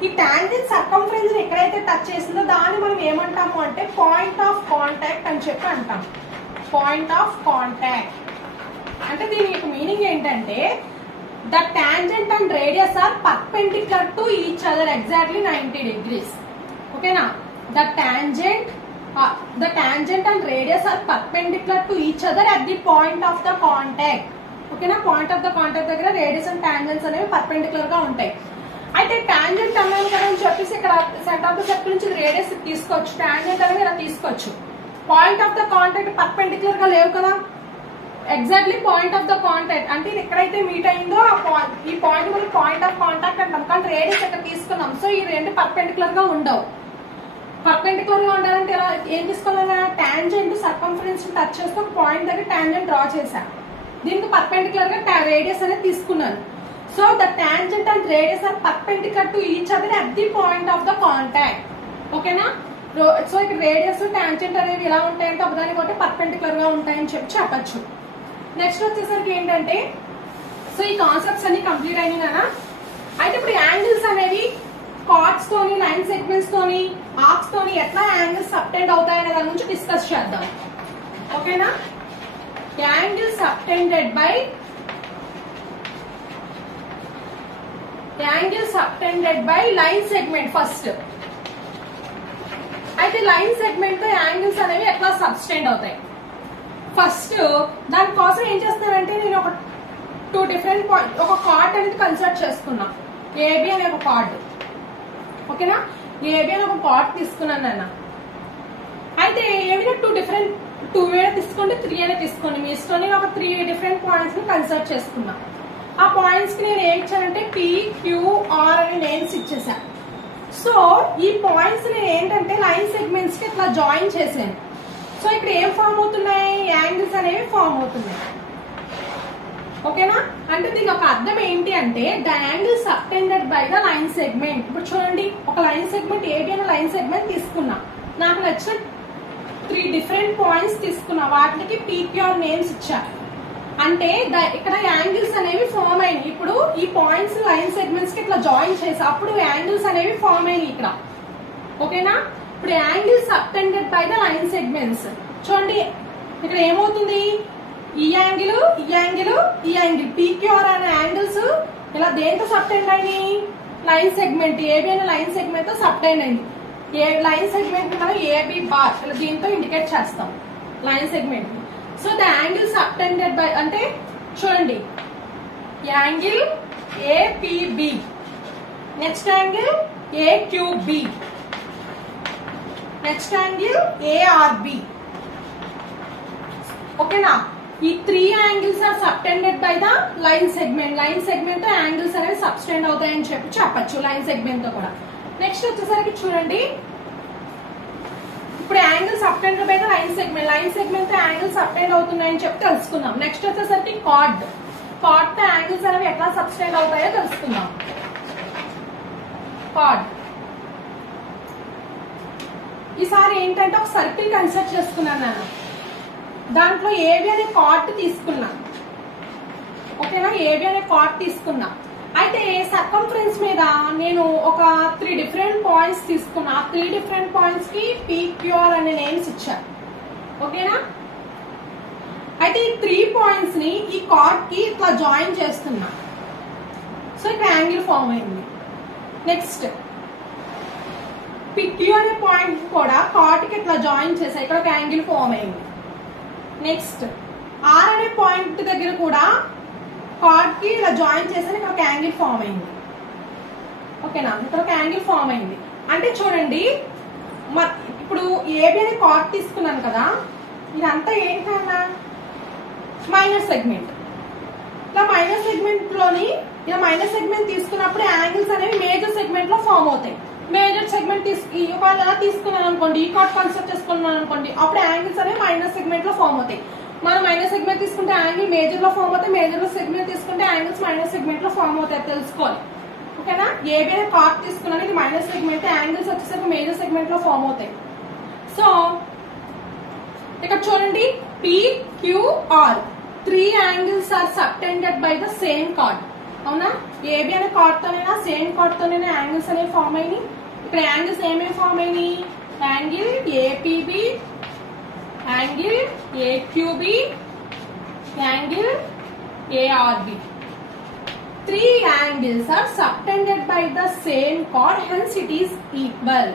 ఈ టాంజెంట్ సర్కంఫరెన్స్ ఎక్కడైతే టచ్ చేసిందో దాన్ని మనం ఏమంటాము అంటే పాయింట్ ఆఫ్ కాంటాక్ట్ అని చెప్పి అంటాం. పాయింట్ ఆఫ్ కాంటాక్ట్ అంటే దీని యొక్క మీనింగ్ ఏంటంటే the tangent and radius are perpendicular to each other exactly 90 degrees. ఓకేనా, the tangent and radius are perpendicular to each other at the point of the contact. ఓకేనా, point of the contact దగ్గర radius and tangents అనేవి perpendicular గా ఉంటాయి. అయితే tangent అన్నాను కదా అని చెప్పేసి ఇక్కడ సెంటర్ ఆఫ్ ద సర్కిల్ నుంచి రేడియస్ తీసుకోవచ్చు, టాంజెంట్ అనేది ఇలా తీసుకోవచ్చు. Point of the contact perpendicular గా లేవు కదా, exactly point of the contact అంటే ఇది ఎక్కడైతే మీట్ అయిందో ఈ పాయింట్ మనం పాయింట్ ఆఫ్ కాంటాక్ట్ అంటాం. కానీ రేడియస్ ఇక్కడ తీసుకున్నాం, సో ఈ రెండు పర్పెండిక్యులర్ గా ఉండవు. పర్పెండిక్యులర్ గా ఉండాలంటే ఇలా ఏం తీసుకోవాలి, టాంజెంట్ సర్కంఫరెన్స్ టచ్ చేస్తే ఒక పాయింట్ దగ్గర టాంజెంట్ డ్రా చేశాను. దీనికి పర్పెండిక్యులర్ గా రేడియస్ అనేది తీసుకున్నాను. So the tangent and radius are perpendicular to each other at the point of the contact. ఓకేనా, సో ఇక్కడ రేడియస్ టాంజెంట్ అనేవి ఎలా ఉంటాయంటే ఒకదానికి ఒకటి పర్పెండిక్యులర్ గా ఉంటాయని చెప్పచ్చు. నెక్స్ట్ వచ్చేసరికి ఏంటంటే, సో ఈ కాన్సెప్ట్స్ అన్ని కంప్లీట్ అయినాయి కదా. అయితే ఇప్పుడు యాంగిల్స్ అనేవి కార్డ్స్ తోని, లైన్ సెగ్మెంట్స్ తోని, ఆర్క్స్ తోని ఎట్లా యాంగిల్స్ సబ్టెండ్ అవుతాయనే దాని గురించి డిస్కస్ చేద్దాం. ఓకేనా, angles subtended by line segment first. అయితే లైన్ సెగ్మెంట్ తో యాంగిల్స్ అనేవి ఎట్లా సబ్స్టెండ్ అవుతాయి. ఫస్ట్ దానికోసం ఏం చేస్తానంటే నేను ఒక 2 డిఫరెంట్ పాయింట్ ఒక కార్డ్ అనేది కన్సిడర్ చేసుకున్నా, ఏబి అనే ఒక కార్డ్. ఓకేనా, ఏబి అనే ఒక కార్డ్ తీసుకున్నాను నాన్న. అయితే ఏమైనా 2 వేరే తీసుకోండి, 3 అనే తీసుకోండి, మీ ఇష్టం. నేను ఒక 3 డిఫరెంట్ పాయింట్స్ ని కన్సిడర్ చేసుకున్నా. ఆ పాయింట్స్ కి నేను ఏం ఇచ్చానంటే PQR అనే నేమ్స్ ఇచ్చేసా. సో ఈ పాయింట్స్ నేను ఏంటంటే లైన్ సెగ్మెంట్స్ కి ఇట్లా జాయిన్ చేశాను. సో ఇక్కడ ఏం ఫామ్ అవుతున్నాయి, యాంగిల్స్ అనేవి ఫామ్ అవుతున్నాయి. ఓకేనా, అంటే దీని ఒక అర్థం ఏంటి అంటే the angle subtended by the line segment. ఇప్పుడు చూడండి, ఒక లైన్ సెగ్మెంట్ ఏబి అనే లైన్ సెగ్మెంట్ తీసుకున్నా, నాకు నచ్చిన 3 డిఫరెంట్ పాయింట్స్ తీసుకున్నా, వాటికి PQR నేమ్స్ ఇచ్చా. అంటే ఇక్కడ యాంగిల్స్ అనేవి ఫామ్ అయినాయి. ఇప్పుడు ఈ పాయింట్స్ లైన్ సెగ్మెంట్స్ కి ఇట్లా జాయిన్ చేసా, అప్పుడు యాంగిల్స్ అనేవి ఫామ్ అయినాయి ఇక్కడ. ఓకేనా, ఇప్పుడు angles subtended by the line segments. చూడండి ఇక్కడ ఏమవుతుంది, ఈ యాంగిల్ PQR అనే యాంగిల్స్ ఇలా దేంతో సబ్టెండ్ అయినాయి, లైన్ సెగ్మెంట్ ఏబి అనే లైన్ సెగ్మెంట్ తో సబ్టెండ్ అయింది. లైన్ సెగ్మెంట్ మనం ఏబి బార్ ఇలా దీంతో ఇండికేట్ చేస్తాం line segment. So the angle subtended by అంటే చూడండి, angle A P B, next angle A Q B, next angle A R B. ఓకేనా, ఈ 3 angles are subtended by the line segment. Line segment తో యాంగిల్స్ అనేవి సబ్స్టెండ్ అవుతాయని చెప్పచ్చు లైన్ సెగ్మెంట్ తో కూడా. నెక్స్ట్ వచ్చేసరికి చూడండి, ఇప్పుడు angle subtended by the line segment తో యాంగిల్ సబ్టెండ్ అవుతున్నాయని చెప్పి తెలుసుకుందాం. నెక్స్ట్ వచ్చేసరికి కార్డ్ తో యాంగిల్స్ అనేవి ఎట్లా సబ్స్టెండ్ అవుతాయో తెలుసుకుందాం. కార్డ్ ఈసారి ఏంటంటే ఒక సర్కిల్ కన్స్ట్రక్ట్ చేసుకున్నాను నేను, దాంట్లో ఏబి అనే కార్డ్ తీసుకున్నా. ఓకేనా. ఏబి అనే కార్డ్ తీసుకున్నా. అయితే సర్కంఫరెన్స్ మీద నేను ఒక 3 డిఫరెంట్ పాయింట్స్ తీసుకున్నా. 3 డిఫరెంట్ పాయింట్స్ కి పిక్యూఆర్ అనే నేమ్స్ ఇచ్చాను. ఓకేనా. అయితే ఈ 3 పాయింట్స్ ని ఈ కార్డ్ కి ఇట్లా జాయిన్ చేస్తున్నా. సో ఇక్కడ యాంగిల్ ఫామ్ అయింది. నెక్స్ట్ పిక్యూ అనే పాయింట్ కూడా కార్డ్ కి ఇట్లా జాయిన్ చేసా. ఇక్కడ ఒక యాంగిల్ ఫామ్ అయింది. నెక్స్ట్ ఆర్ అనే పాయింట్ దగ్గర కూడా కార్డ్ కి ఇలా జాయిన్ చేస్తే ఇక్కడ ఒక యాంగిల్ ఫామ్ అయింది. ఓకేనా. ఇక్కడ ఒక యాంగిల్ ఫామ్ అయింది. అంటే చూడండి, ఇప్పుడు ఏబి అనే కార్డ్ తీసుకున్నాను కదా, ఇదంతా ఏంటన్నా మైనర్ సెగ్మెంట్. ఇలా మైనర్ సెగ్మెంట్ లోని ఇలా మైనర్ సెగ్మెంట్ తీసుకున్నప్పుడు యాంగిల్స్ అనేవి మేజర్ సెగ్మెంట్ లో ఫామ్ అవుతాయి. మేజర్ సెగ్మెంట్ తీసుకున్నాను అనుకోండి, ఈ కార్డ్ కన్స్ట్రక్ట్ చేసుకున్నాను అనుకోండి, అప్పుడు యాంగిల్స్ అనేవి మైనర్ సెగ్మెంట్ లో ఫామ్ అవుతాయి. మనం మైనర్ సెగ్మెంట్ తీసుకుంటే యాంగిల్ మేజర్ లో ఫామ్ అవుతాయి, మేజర్ సెగ్మెంట్ తీసుకుంటే యాంగిల్స్ మైనర్ సెగ్మెంట్ లో ఫామ్ అవుతాయి, తెలుసుకోవాలి. ఓకేనా. ఏబి అనే కార్డ్ తీసుకున్నాను, ఇది మైనర్ సెగ్మెంట్, యాంగిల్స్ వచ్చేసరికి మేజర్ సెగ్మెంట్ లో ఫామ్ అవుతాయి. సో ఇక్కడ చూడండి, P Q R 3 angles are subtended by the same chord. అవునా. ఏబి అనే కార్డ్ తోనైనా సేమ్ కార్డ్ తోనైనా యాంగిల్స్ అనేవి ఫామ్ అయినాయి. ఇక్కడ యాంగిల్స్ ఏమేమి ఫామ్ అయినాయి? Angle A P B, angle AQB, angle A R B. 3 angles are subtended by the same chord, hence it is equal.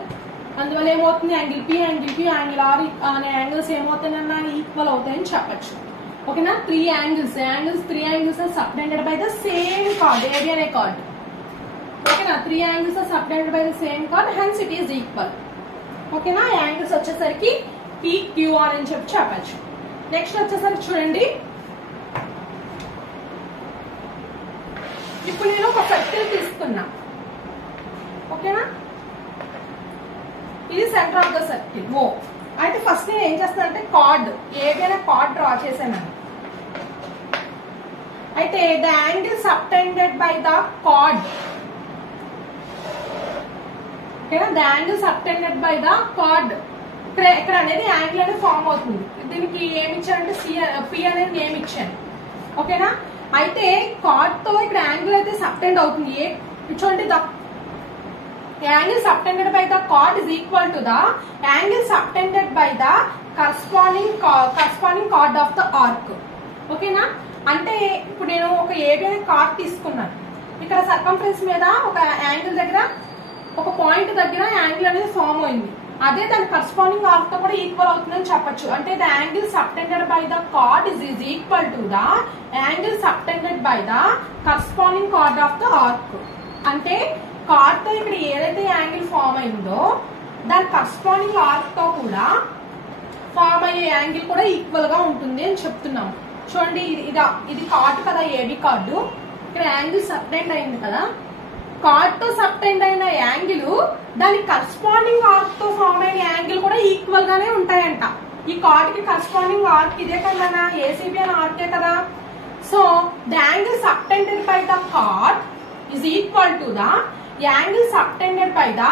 అందువల్ల ఏమవుతుంది? యాంగిల్ పి, యాంగిల్ ఆర్ అనే యాంగిల్స్ ఏమవుతాయన్నా ఈక్వల్ అవుతాయని చెప్పచ్చు. ఓకేనా. 3 angles are subtended by the same chord, AB అనే chord. ఓకేనా. 3 angles are subtended by the same chord, hence it is equal. ఓకేనా. యాంగిల్స్ వచ్చేసరికి పిక్యూఆర్ అని చెప్పచ్చు. నెక్స్ట్ వచ్చేసరికి చూడండి, ఇప్పుడు నేను ఒక సర్కిల్ తీసుకున్నా. ఓకేనా. ఇది centre of the circle O. అయితే ఫస్ట్ నేను ఏం చేస్తానంటే కార్డ్ ఏబి అనే కార్డ్ డ్రా చేశాను. అయితే the angle subtended by the chord, ఓకేనా, the angle subtended by the chord. ఇక్కడ అనేది యాంగిల్ అనేది ఫామ్ అవుతుంది. దీనికి ఏమి ఇచ్చానంటే పి అనేది నేమ్ ఇచ్చాను. ఓకేనా. అయితే కార్డ్ తో ఇక్కడ యాంగిల్ అయితే సబ్టెండ్ అవుతుంది. చూడండి, the angle subtended by the card is equal to the angle subtended by the corresponding card of the arc. ఓకేనా. అంటే ఇప్పుడు నేను ఒక ఏబి అనే కార్డ్ తీసుకున్నాను. ఇక్కడ సర్కంఫరెన్స్ మీద ఒక యాంగిల్ దగ్గర, ఒక పాయింట్ దగ్గర యాంగిల్ అనేది ఫామ్ అయింది. అదే దాని కరస్పాండింగ్ ఆర్క్ తో కూడా ఈక్వల్ అవుతుందని చెప్పొచ్చు. అంటే the angle subtended by the card is equal to the angle subtended by the corresponding card of the arc. అంటే కార్డ్ తో ఇక్కడ ఏదైతే యాంగిల్ ఫామ్ అయిందో దాని కరస్పాండింగ్ ఆర్క్ తో కూడా ఫామ్ అయ్యే యాంగిల్ కూడా ఈక్వల్ గా ఉంటుంది అని చెప్తున్నాము. చూడండి, ఇది కార్డ్ కదా, ఏబి కార్డు. ఇక్కడ యాంగిల్ సబ్టెండ్ అయింది కదా, కార్డ్ తో సబ్టెండ్ అయిన యాంగిల్ దాని కరస్పాండింగ్ ఆర్క్ తో ఫామ్ అయిన యాంగిల్ కూడా ఈక్వల్ గానే ఉంటాయంట. ఈ కార్డ్ కి కరస్పాండింగ్ ఆర్క్ ఇదే కదా, ఏసీబీ అని ఆర్కే కదా. So the angle subtended by the card is equal to the angle subtended by the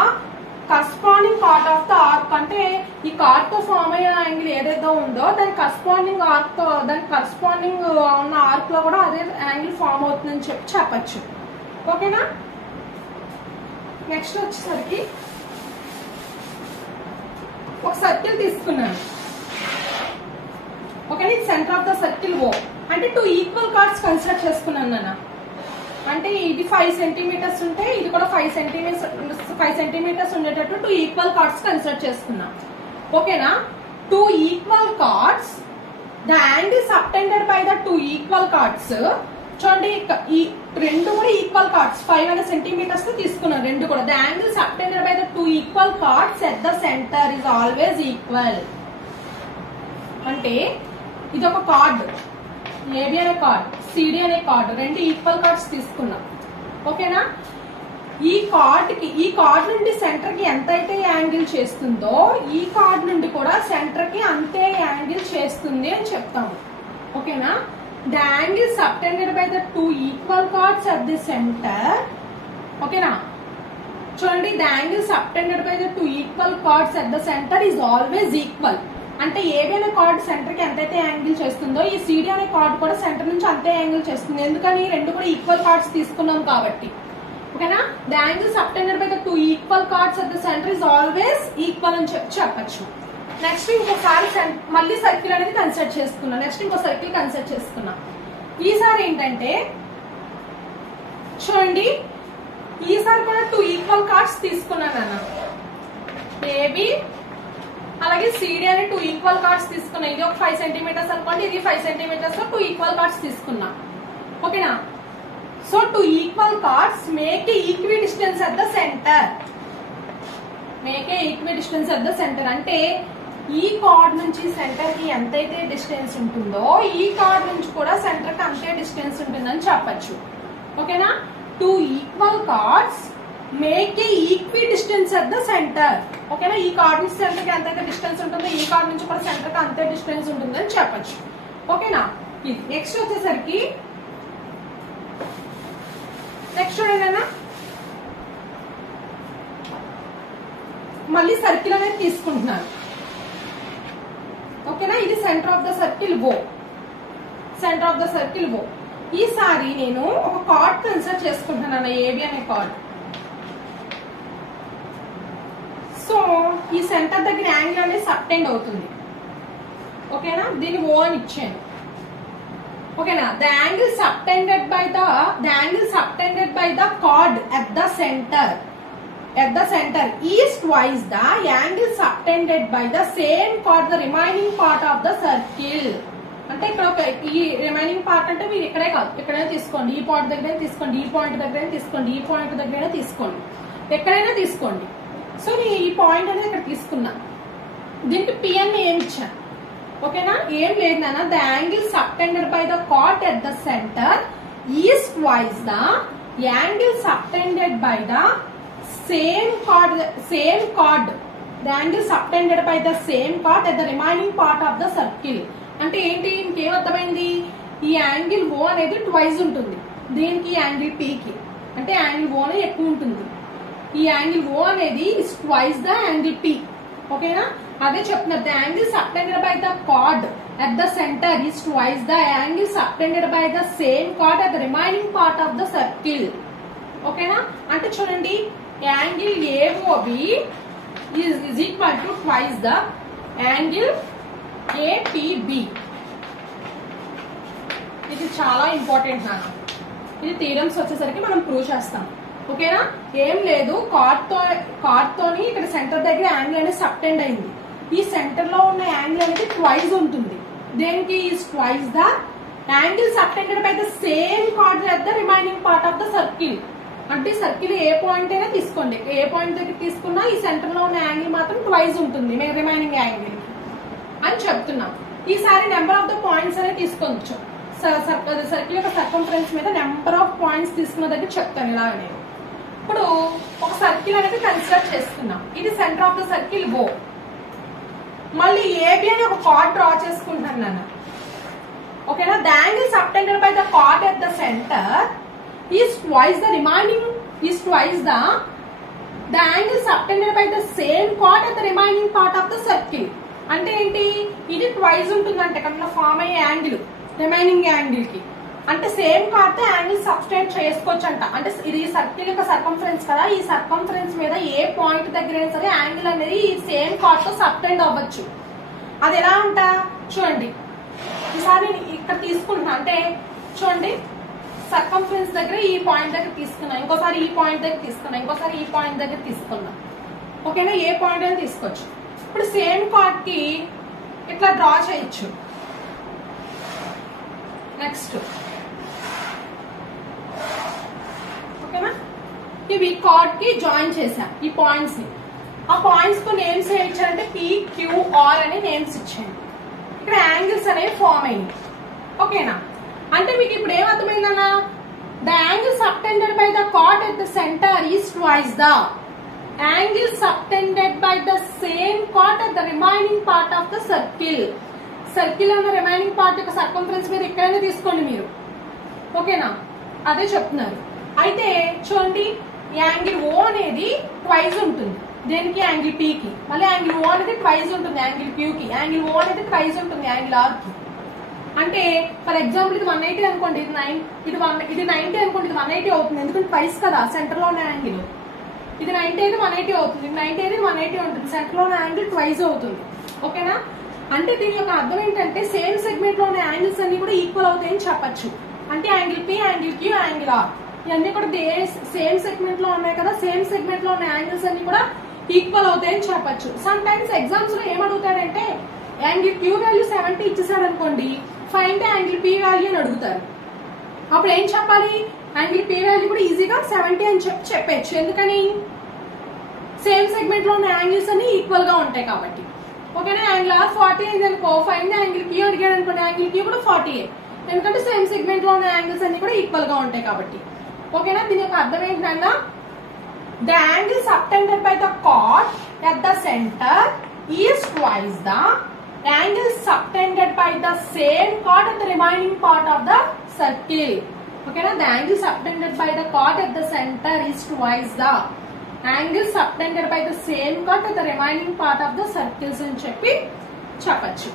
corresponding card of the arc. అంటే ఈ కార్డ్ తో ఫామ్ అయ్యే యాంగిల్ ఏదైతే ఉందో దాని కరస్పాండింగ్ ఆర్క్ తో, దాని కరస్పాండింగ్ ఉన్న ఆర్క్ లో కూడా అదే యాంగిల్ ఫామ్ అవుతుందని చెప్పచ్చు. ఓకేనా. నెక్స్ట్ వచ్చేసరికి ఒక సర్కిల్ తీసుకున్నాను. Okay, center of the circle O. అంటే 2 ఈక్వల్ కార్డ్స్ కన్స్ట్రక్ట్ చేసుకున్నాను నాన్న. అంటే ఇది 5 సెంటీమీటర్స్ ఉంటే ఇది కూడా 5 సెంటీమీటర్స్ ఉండేటట్టు 2 ఈక్వల్ కార్డ్స్ కన్స్ట్రక్ట్ చేసుకున్నా. ఓకేనా. 2 equal cards, the angle subtended by the 2 equal cards. చూడండి, ఈ రెండు కూడా ఈక్వల్ కార్డ్స్ 5 అనే సెంటీమీటర్స్ తో తీసుకున్నాను. రెండు కూడా the angle subtended by the 2 equal cards at the centre is always equal. అంటే ఇది ఒక కార్డ్, ఏబి అనే కార్డ్, సిడి అనే కార్డ్, రెండు ఈక్వల్ కార్డ్స్ తీసుకున్నాం. ఓకేనా. ఈ కార్డ్ నుండి సెంటర్ కి ఎంత అయితే యాంగిల్ చేస్తుందో ఈ కార్డ్ నుండి కూడా సెంటర్ కి అంతే యాంగిల్ చేస్తుంది అని చెప్తాము. ఓకేనా. The angle subtended by the 2 equal cards at the centre. ఓకేనా. చూడండి, the angle subtended by the 2 equal cards at the center is always equal. అంటే ఏబి అనే కార్డ్ సెంటర్ కి ఎంతైతే యాంగిల్ చేస్తుందో ఈ సిడి అనే కార్డ్ కూడా సెంటర్ నుంచి అంతే యాంగిల్ చేస్తుంది. ఎందుకని రెండు కూడా ఈక్వల్ కార్డ్స్ తీసుకున్నాం కాబట్టి. ఓకేనా, the angle subtended by the two equal cards at the centre is always equal అని చెప్పచ్చు. నెక్స్ట్ ఇంకోసారి మళ్ళీ సర్కిల్ అనేది కన్సిడర్ చేసుకున్నా. నెక్స్ట్ ఇంకో సర్కిల్ కన్సిడర్ చేసుకున్నా. ఈసారి ఏంటంటే చూడండి, ఈసారి కూడా టూ ఈక్వల్ కార్డ్స్ తీసుకున్నాను అన్న. ఏబి అలాగే సిడి అనే టూ ఈక్వల్ కార్డ్స్ తీసుకున్నా. ఇది ఒక 5 సెంటీమీటర్స్ అనుకోండి, ఇది 5 సెంటీమీటర్స్ లో టూ ఈక్వల్ కార్డ్స్ తీసుకున్నా. ఓకేనా, so two equal cards make a equi distance at the centre. Make a equi distance at the centre అంటే ఈ కార్డ్ నుంచి సెంటర్ కి ఎంతైతే డిస్టెన్స్ ఉంటుందో ఈ కార్డ్ నుంచి కూడా సెంటర్ కి అంతే డిస్టెన్స్ ఉంటుందని చెప్పచ్చు. ఓకేనా, two equal cards make a equi distance at the centre. ఓకేనా, ఈ కార్డ్ నుంచి సెంటర్ కి ఎంతైతే డిస్టెన్స్ ఉంటుందో ఈ కార్డ్ నుంచి కూడా సెంటర్ కి అంతే డిస్టెన్స్ ఉంటుందని చెప్పచ్చు. ఓకేనా, ఇది నెక్స్ట్ వచ్చేసరికి నెక్స్ట్ చూడండి, మళ్ళీ సర్కిల్ అనేది తీసుకుంటున్నాను. ఓకేనా, ఇది centre of the circle O. Center of the circle O. ఈసారి నేను ఒక కార్డ్ కన్సిడర్ చేసుకుంటున్నాను, ఏబి అనే కార్డ్. సో ఈ సెంటర్ దగ్గర యాంగిల్ అనేది సబ్టెండ్ అవుతుంది. ఓకేనా, దీన్ని ఓ అని ఇచ్చాను. ఓకేనా, the angle subtended by the chord at the center is twice the angle subtended by the same chord the remaining part of the circle. అంటే ఇక్కడ ఒక ఈ రిమైనింగ్ పార్ట్ అంటే మీరు ఇక్కడే కాదు, ఎక్కడైనా తీసుకోండి, ఈ పాయింట్ దగ్గర తీసుకోండి, ఈ పాయింట్ దగ్గర తీసుకోండి, ఈ పాయింట్ దగ్గర తీసుకోండి, ఎక్కడైనా తీసుకోండి. సో నేను ఈ పాయింట్ అనేది ఇక్కడ తీసుకున్నా, దీనికి పి అని ఏమి ఇచ్చాను. ఓకేనా, ఏం లేదు నాన్న, the angle subtended by the chord at the center is twice the angle subtended by the same chord, the angle subtended by the same chord at the remaining part of the circle. అంటే ఏంటి, ఇంకేం అర్థమైంది, ఈ angle ఓ అనేది twice ఉంటుంది దీనికి, angle P కి, అంటే యాంగిల్ ఓ అనేది ఎక్కువ ఉంటుంది. ఈ యాంగిల్ ఓ అనేది is twice the angle P. ఓకేనా, అదే చెప్తున్నారు, the angle subtended by the card at the center is twice the angle subtended by the same chord at the remaining part of the circle. ఓకేనా, అంటే చూడండి, angle A O B is equal to twice the angle A P B. ఇది చాలా important నాన్న. ఇది theorems వచ్చేసరికి మనం prove చేస్తాం. ఓకేనా, ఏం లేదు, కార్డ్ తోని ఇక్కడ సెంటర్ దగ్గర యాంగిల్ అనేది సబ్టెండ్ అయింది. ఈ సెంటర్ లో ఉన్న యాంగిల్ అనేది ట్వైస్ ఉంటుంది. దేనికి, is twice the angle subtended by the same card at the remaining part of the circle. అంటే సర్కిల్ ఏ పాయింట్ అయినా తీసుకోండి, ఏ పాయింట్ దగ్గర తీసుకున్నా ఈ సెంటర్ లో ఉన్న యాంగిల్ మాత్రం ట్వైస్ ఉంటుంది రిమైనింగ్ యాంగిల్ అని చెప్తున్నాం. ఈసారి నెంబర్ ఆఫ్ ద పాయింట్స్ అనేది తీసుకోవచ్చు. సర్కిల్ యొక్క సర్కంఫరెన్స్ మీద నెంబర్ ఆఫ్ పాయింట్స్ తీసుకున్న దగ్గర చెప్తాను ఇలా నేను. ఇప్పుడు ఒక సర్కిల్ అనేది కన్సిడర్ చేసుకున్నాం. ఇది సెంటర్ ఆఫ్ ద సర్కిల్ ఓ. మళ్ళీ ఏబి అని ఒక కార్డ్ డ్రా చేసుకుంటాను నేను. ఓకేనా, the angle subtended by the chord at the center is twice the angle subtended by the same chord at the remaining part of the circle. అంటే ఏంటి, ఇది twice ఉంటుందంటే ఇక్కడ ఫామ్ అయ్యే యాంగిల్ రిమైనింగ్ యాంగిల్ కి, అంటే సేమ్ కార్డ్ తో angle సబ్స్టెండ్ చేసుకోవచ్చు అంట. అంటే ఇది సర్కిల్ యొక్క సర్కంఫరెన్స్ కదా, ఈ సర్కంఫరెన్స్ మీద ఏ పాయింట్ దగ్గర సరే యాంగిల్ అనేది ఈ సేమ్ కార్డ్ తో సబ్టెండ్ అవ్వచ్చు. అది ఎలా అంట చూడండి, ఈసారి ఇక్కడ తీసుకుంటున్నా. అంటే చూడండి, సర్కంఫరెన్స్ దగ్గర ఈ పాయింట్ దగ్గర తీసుకున్నా, ఇంకోసారి ఈ పాయింట్ దగ్గర తీసుకున్నా, ఇంకోసారి ఈ పాయింట్ దగ్గర తీసుకున్నా. ఓకేనా, ఏ పాయింట్ అయినా తీసుకోవచ్చు. ఇప్పుడు సేమ్ కార్డ్ కి ఇట్లా డ్రా చేయొచ్చు. నెక్స్ట్ ఓకేనా, ఇవి కార్డ్ కి జాయిన్ చేశాం ఈ పాయింట్స్ ని. ఆ పాయింట్స్ కు నేమ్స్ ఏమి ఇచ్చారంటే PQR అనే నేమ్స్ ఇచ్చాను. ఇక్కడ యాంగిల్స్ అనేవి ఫామ్ అయ్యింది. ఓకేనా, అంటే మీకు ఇప్పుడు ఏం అర్థమైందన్నా, the angle subtended by the chord at the center is twice the angle subtended by the same chord at the remaining part of the circle. Circle ఉన్న రిమైనింగ్ పార్ట్ యొక్క సర్కంఫరెన్స్ మీద ఎక్కడైనా తీసుకోండి మీరు. ఓకేనా, అదే చెప్తున్నారు. అయితే చూడండి, యాంగిల్ ఓ అనేది ట్వైస్ ఉంటుంది దేనికి యాంగిల్ పి కి. మళ్ళీ యాంగిల్ ఓ అనేది ట్వైస్ ఉంటుంది యాంగిల్ క్యూ కి, యాంగిల్ ఓ అనేది ట్వైస్ ఉంటుంది యాంగిల్ ఆర్ కి. అంటే ఫర్ ఎగ్జాంపుల్ ఇది 180 అనుకోండి, ఇది 90 అనుకోండి, ఇది 180 అవుతుంది. ఎందుకంటే ట్వైస్ కదా సెంటర్ లో ఉన్న యాంగిల్. ఇది 90 అయితే 180 అవుతుంది, 90 అయితే 180 ఉంటుంది, సెంటర్ లో ఉన్న యాంగిల్ ట్వైస్ అవుతుంది. ఓకేనా? అంటే దీని యొక్క అర్థం ఏంటంటే సేమ్ సెగ్మెంట్ లో ఉన్న యాంగిల్స్ అన్ని కూడా ఈక్వల్ అవుతాయని చెప్పచ్చు. అంటే angle P, angle Q, angle R ఇవన్నీ కూడా సేమ్ సెగ్మెంట్ లో ఉన్నాయి కదా, సేమ్ సెగ్మెంట్ లో ఉన్న యాంగిల్స్ అన్ని కూడా ఈక్వల్ అవుతాయని చెప్పచ్చు. సమ్ టైమ్స్ ఎగ్జామ్స్ లో ఏమడుగుతాడంటే యాంగిల్ క్యూ వాల్యూ 70 ఇచ్చేసాడు అనుకోండి, find the angle P value అని అడుగుతారు. అప్పుడు ఏం చెప్పాలి? యాంగిల్ పి వాల్యూ కూడా ఈజీగా 70 అని చెప్పచ్చు. ఎందుకని? సేమ్ సెగ్మెంట్ లో ఉన్న యాంగిల్స్ అన్ని ఈక్వల్ గా ఉంటాయి కాబట్టి. ఓకేనా? యాంగిల్ ఆర్ 40 అయింది అనుకో, ఫైండ్ ద యాంగిల్ క్యూ అడిగాడు అనుకోండి, యాంగిల్ క్యూ కూడా 40. ఎందుకంటే సేమ్ సెగ్మెంట్ లో ఉన్న యాంగిల్స్ అన్ని కూడా ఈక్వల్ గా ఉంటాయి కాబట్టి. ఓకేనా? దీని యొక్క అర్థం ఏంటన్నా, the angle subtended by the chord at the center is twice the angle subtended by the same card at the remaining part of the circle. ఓకేనా? The angle subtended by the card at the center is twice the angle subtended by the same chord at the remaining part of the circles అని చెప్పచ్చు.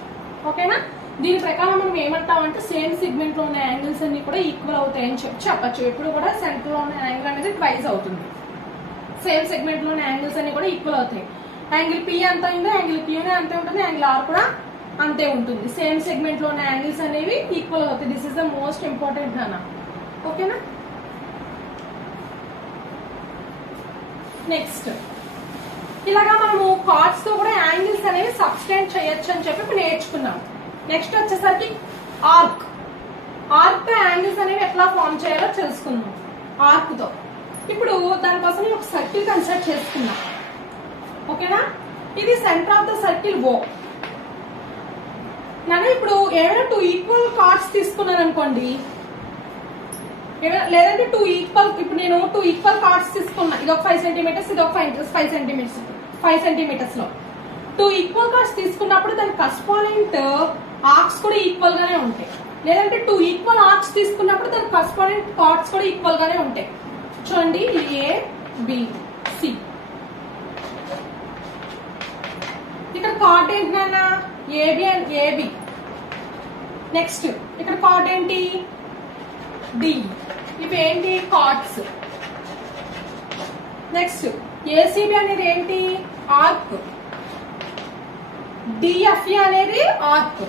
ఓకేనా? దీని ప్రకారం మనం ఏమంటామంటే same segment లో ఉన్న యాంగిల్స్ అన్ని కూడా ఈక్వల్ అవుతాయని చెప్పచ్చు. ఎప్పుడు కూడా సెంటర్ లో ఉన్న యాంగిల్ అనేది ట్వైస్ అవుతుంది. సేమ్ సెగ్మెంట్ లో ఉన్న యాంగిల్స్ అన్ని కూడా ఈక్వల్ అవుతాయి. యాంగిల్ పి ఎంత అయిందో యాంగిల్ క్యూ అంతే ఉంటుంది, యాంగిల్ ఆర్ కూడా అంతే ఉంటుంది. సేమ్ సెగ్మెంట్ లో ఉన్న యాంగిల్స్ అనేవి ఈక్వల్ అవుతాయి. This is the most important అన్న. ఓకేనా? నెక్స్ట్ ఇలాగా మనము కార్డ్స్ తో కూడా యాంగిల్స్ అనేవి సబ్స్టెండ్ చేయొచ్చు అని చెప్పి నేర్చుకున్నాం. నెక్స్ట్ వచ్చేసరికి ఆర్క్. ఆర్క్ తో యాంగిల్స్ అనేవి ఎట్లా ఫార్మ్ చేయాలో తెలుసుకుందాం. ఆర్క్ తో ఇప్పుడు దానికోసం ఒక సర్కిల్ కన్స్ట్రక్ట్ చేసుకున్నాం. ఓకేనా? ఇది సెంటర్ ఆఫ్ ద సర్కిల్ ఓ. నేను ఇప్పుడు ఏమైనా 2 ఈక్వల్ కార్డ్స్ తీసుకున్నాను అనుకోండి, లేదంటే 2 ఈక్వల్, ఇప్పుడు నేను 2 ఈక్వల్ కార్డ్స్ తీసుకున్నా, ఇది ఒక 5 సెంటీమీటర్స్, ఇది ఒక 5 సెంటీమీటర్స్ లో 2 ఈక్వల్ కార్డ్స్ తీసుకున్నప్పుడు దాని కరెస్పాండెంట్ ఆర్క్స్ కూడా ఈక్వల్ గానే ఉంటాయి. లేదంటే 2 ఈక్వల్ ఆర్క్స్ తీసుకున్నప్పుడు దాని కరెస్పాండెంట్ కార్డ్స్ కూడా ఈక్వల్ గానే ఉంటాయి. చూడండి, ఏ బి సి. ఇక్కడ కార్డ్ ఏంటి నాన్న? A B and A B. నెక్స్ట్ ఇక్కడ కార్డ్ ఏంటి? డి. ఇవి ఏంటి? కార్డ్స్. నెక్స్ట్ ఏసీబీ అనేది ఏంటి? ఆర్క్. డిఎఫ్ఈ అనేది ఆర్క్.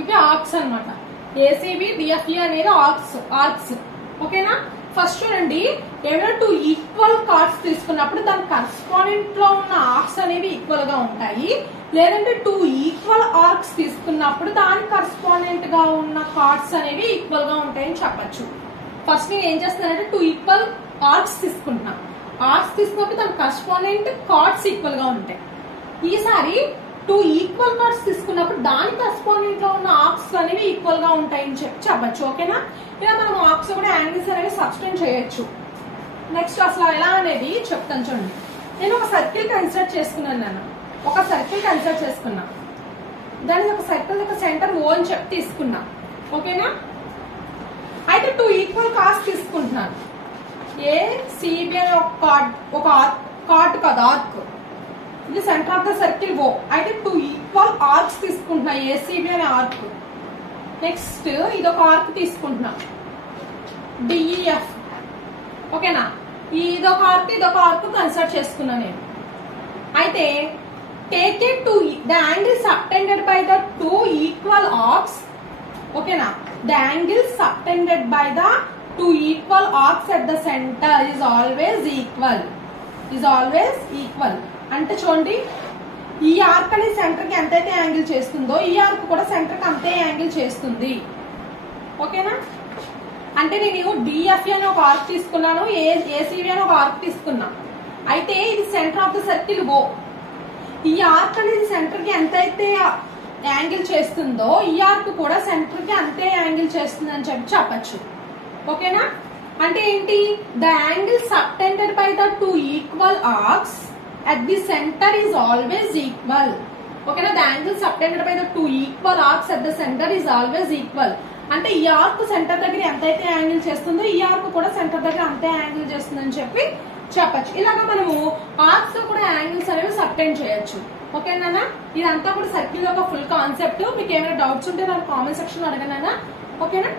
ఇవి ఆర్క్స్ అన్నమాట. ఏసీబీ, డిఎఫ్ఈ అనేది ఆర్క్స్. ఓకేనా? ఫస్ట్ చూడండి, ఏమైనా 2 ఈక్వల్ కార్డ్స్ తీసుకున్నప్పుడు దాని కరెస్పాండెంట్ లో ఉన్న ఆర్క్స్ అనేవి ఈక్వల్ గా ఉంటాయి. లేదంటే 2 ఈక్వల్ ఆర్క్స్ తీసుకున్నప్పుడు దాని కరెస్పాండెంట్ గా ఉన్న కార్డ్స్ అనేవి ఈక్వల్ గా ఉంటాయని చెప్పచ్చు. ఫస్ట్ నేను ఏం చేస్తున్నానంటే 2 ఈక్వల్ ఆర్క్స్ తీసుకుంటున్నాను. ఆర్క్స్ తీసుకున్నప్పుడు దాని కరెస్పాండెంట్ కార్డ్స్ ఈక్వల్ గా ఉంటాయి. ఈసారి 2 ఈక్వల్ కార్డ్స్ తీసుకున్నప్పుడు దాని కరెస్పాండెంట్ లో ఉన్న ఆర్క్స్ అనేవి ఈక్వల్ గా ఉంటాయని చెప్పచ్చు. ఓకేనా? ఇలా మనం ఆర్క్స్ కూడా యాంగిల్స్ అనేవి సబ్స్టెండ్ చేయొచ్చు. నెక్స్ట్ అసలు ఎలా అనేది చెప్తాను చూడండి. నేను ఒక సర్కిల్ కన్స్ట్రక్ట్ చేసుకున్నాను. దాని ఒక సర్కిల్ యొక్క సెంటర్ ఓ అని చెప్పి తీసుకున్నా. ఓకేనా? అయితే 2 ఈక్వల్ కార్డ్స్ తీసుకుంటున్నాను. ఏ సిబి అనే ఒక కార్డ్ కదా, ఆర్క్. ఇది centre of the circle O. అయితే 2 ఈక్వల్ ఆర్క్స్ తీసుకుంటున్నా, ఏసీబీ అనే ఆర్క్. నెక్స్ట్ ఇదొక ఆర్క్ తీసుకుంటున్నా, డిఈఎఫ్. ఓకేనా? ఇదొక ఆర్క్ కన్స్ట్రక్ట్ చేసుకున్నా నేను. అయితే take it to the angle subtended by the 2 equal arcs. ఓకేనా? The angle subtended by the 2 equal arcs at the center is always equal. అంటే చూడండి, ఈ ఆర్క్ అనేది సెంటర్ కి ఎంతైతే యాంగిల్ చేస్తుందో ఈ ఆర్క్ కూడా సెంటర్ కి అంతే యాంగిల్ చేస్తుంది. ఓకేనా? అంటే నేను డిఎఫ్ఈ అని ఒక ఆర్క్ తీసుకున్నాను, ఏసీబీ అని ఒక ఆర్క్ తీసుకున్నా. అయితే ఇది సెంటర్ ఆఫ్ ద సర్కిల్ ఓ. ఈ ఆర్క్ అనేది సెంటర్ కి ఎంతైతే యాంగిల్ చేస్తుందో ఈ ఆర్క్ కూడా సెంటర్ కి అంతే యాంగిల్ చేస్తుంది అని చెప్పచ్చు. ఓకేనా? అంటే ఏంటి? The angle subtended by the 2 equal arcs at the center is always equal. ఓకేనా? the angle subtended by the 2 equal arcs at the center is always equal. అంటే ఈ ఆర్క్ సెంటర్ దగ్గర ఎంతైతే యాంగిల్ చేస్తుందో ఈ ఆర్క్ కూడా సెంటర్ దగ్గర అంతే యాంగిల్ చేస్తుందని చెప్పి చెప్పచ్చు. ఇలాగా మనము ఆర్క్స్ తో కూడా యాంగిల్స్ అనేవి సబ్టెండ్ చేయొచ్చు. ఓకేనా? ఇదంతా కూడా సర్కిల్ యొక్క ఫుల్ కాన్సెప్ట్. మీకు ఏమైనా డౌట్స్ ఉంటే నాకు కామెంట్ సెక్షన్ లో అడగనా? ఓకేనా?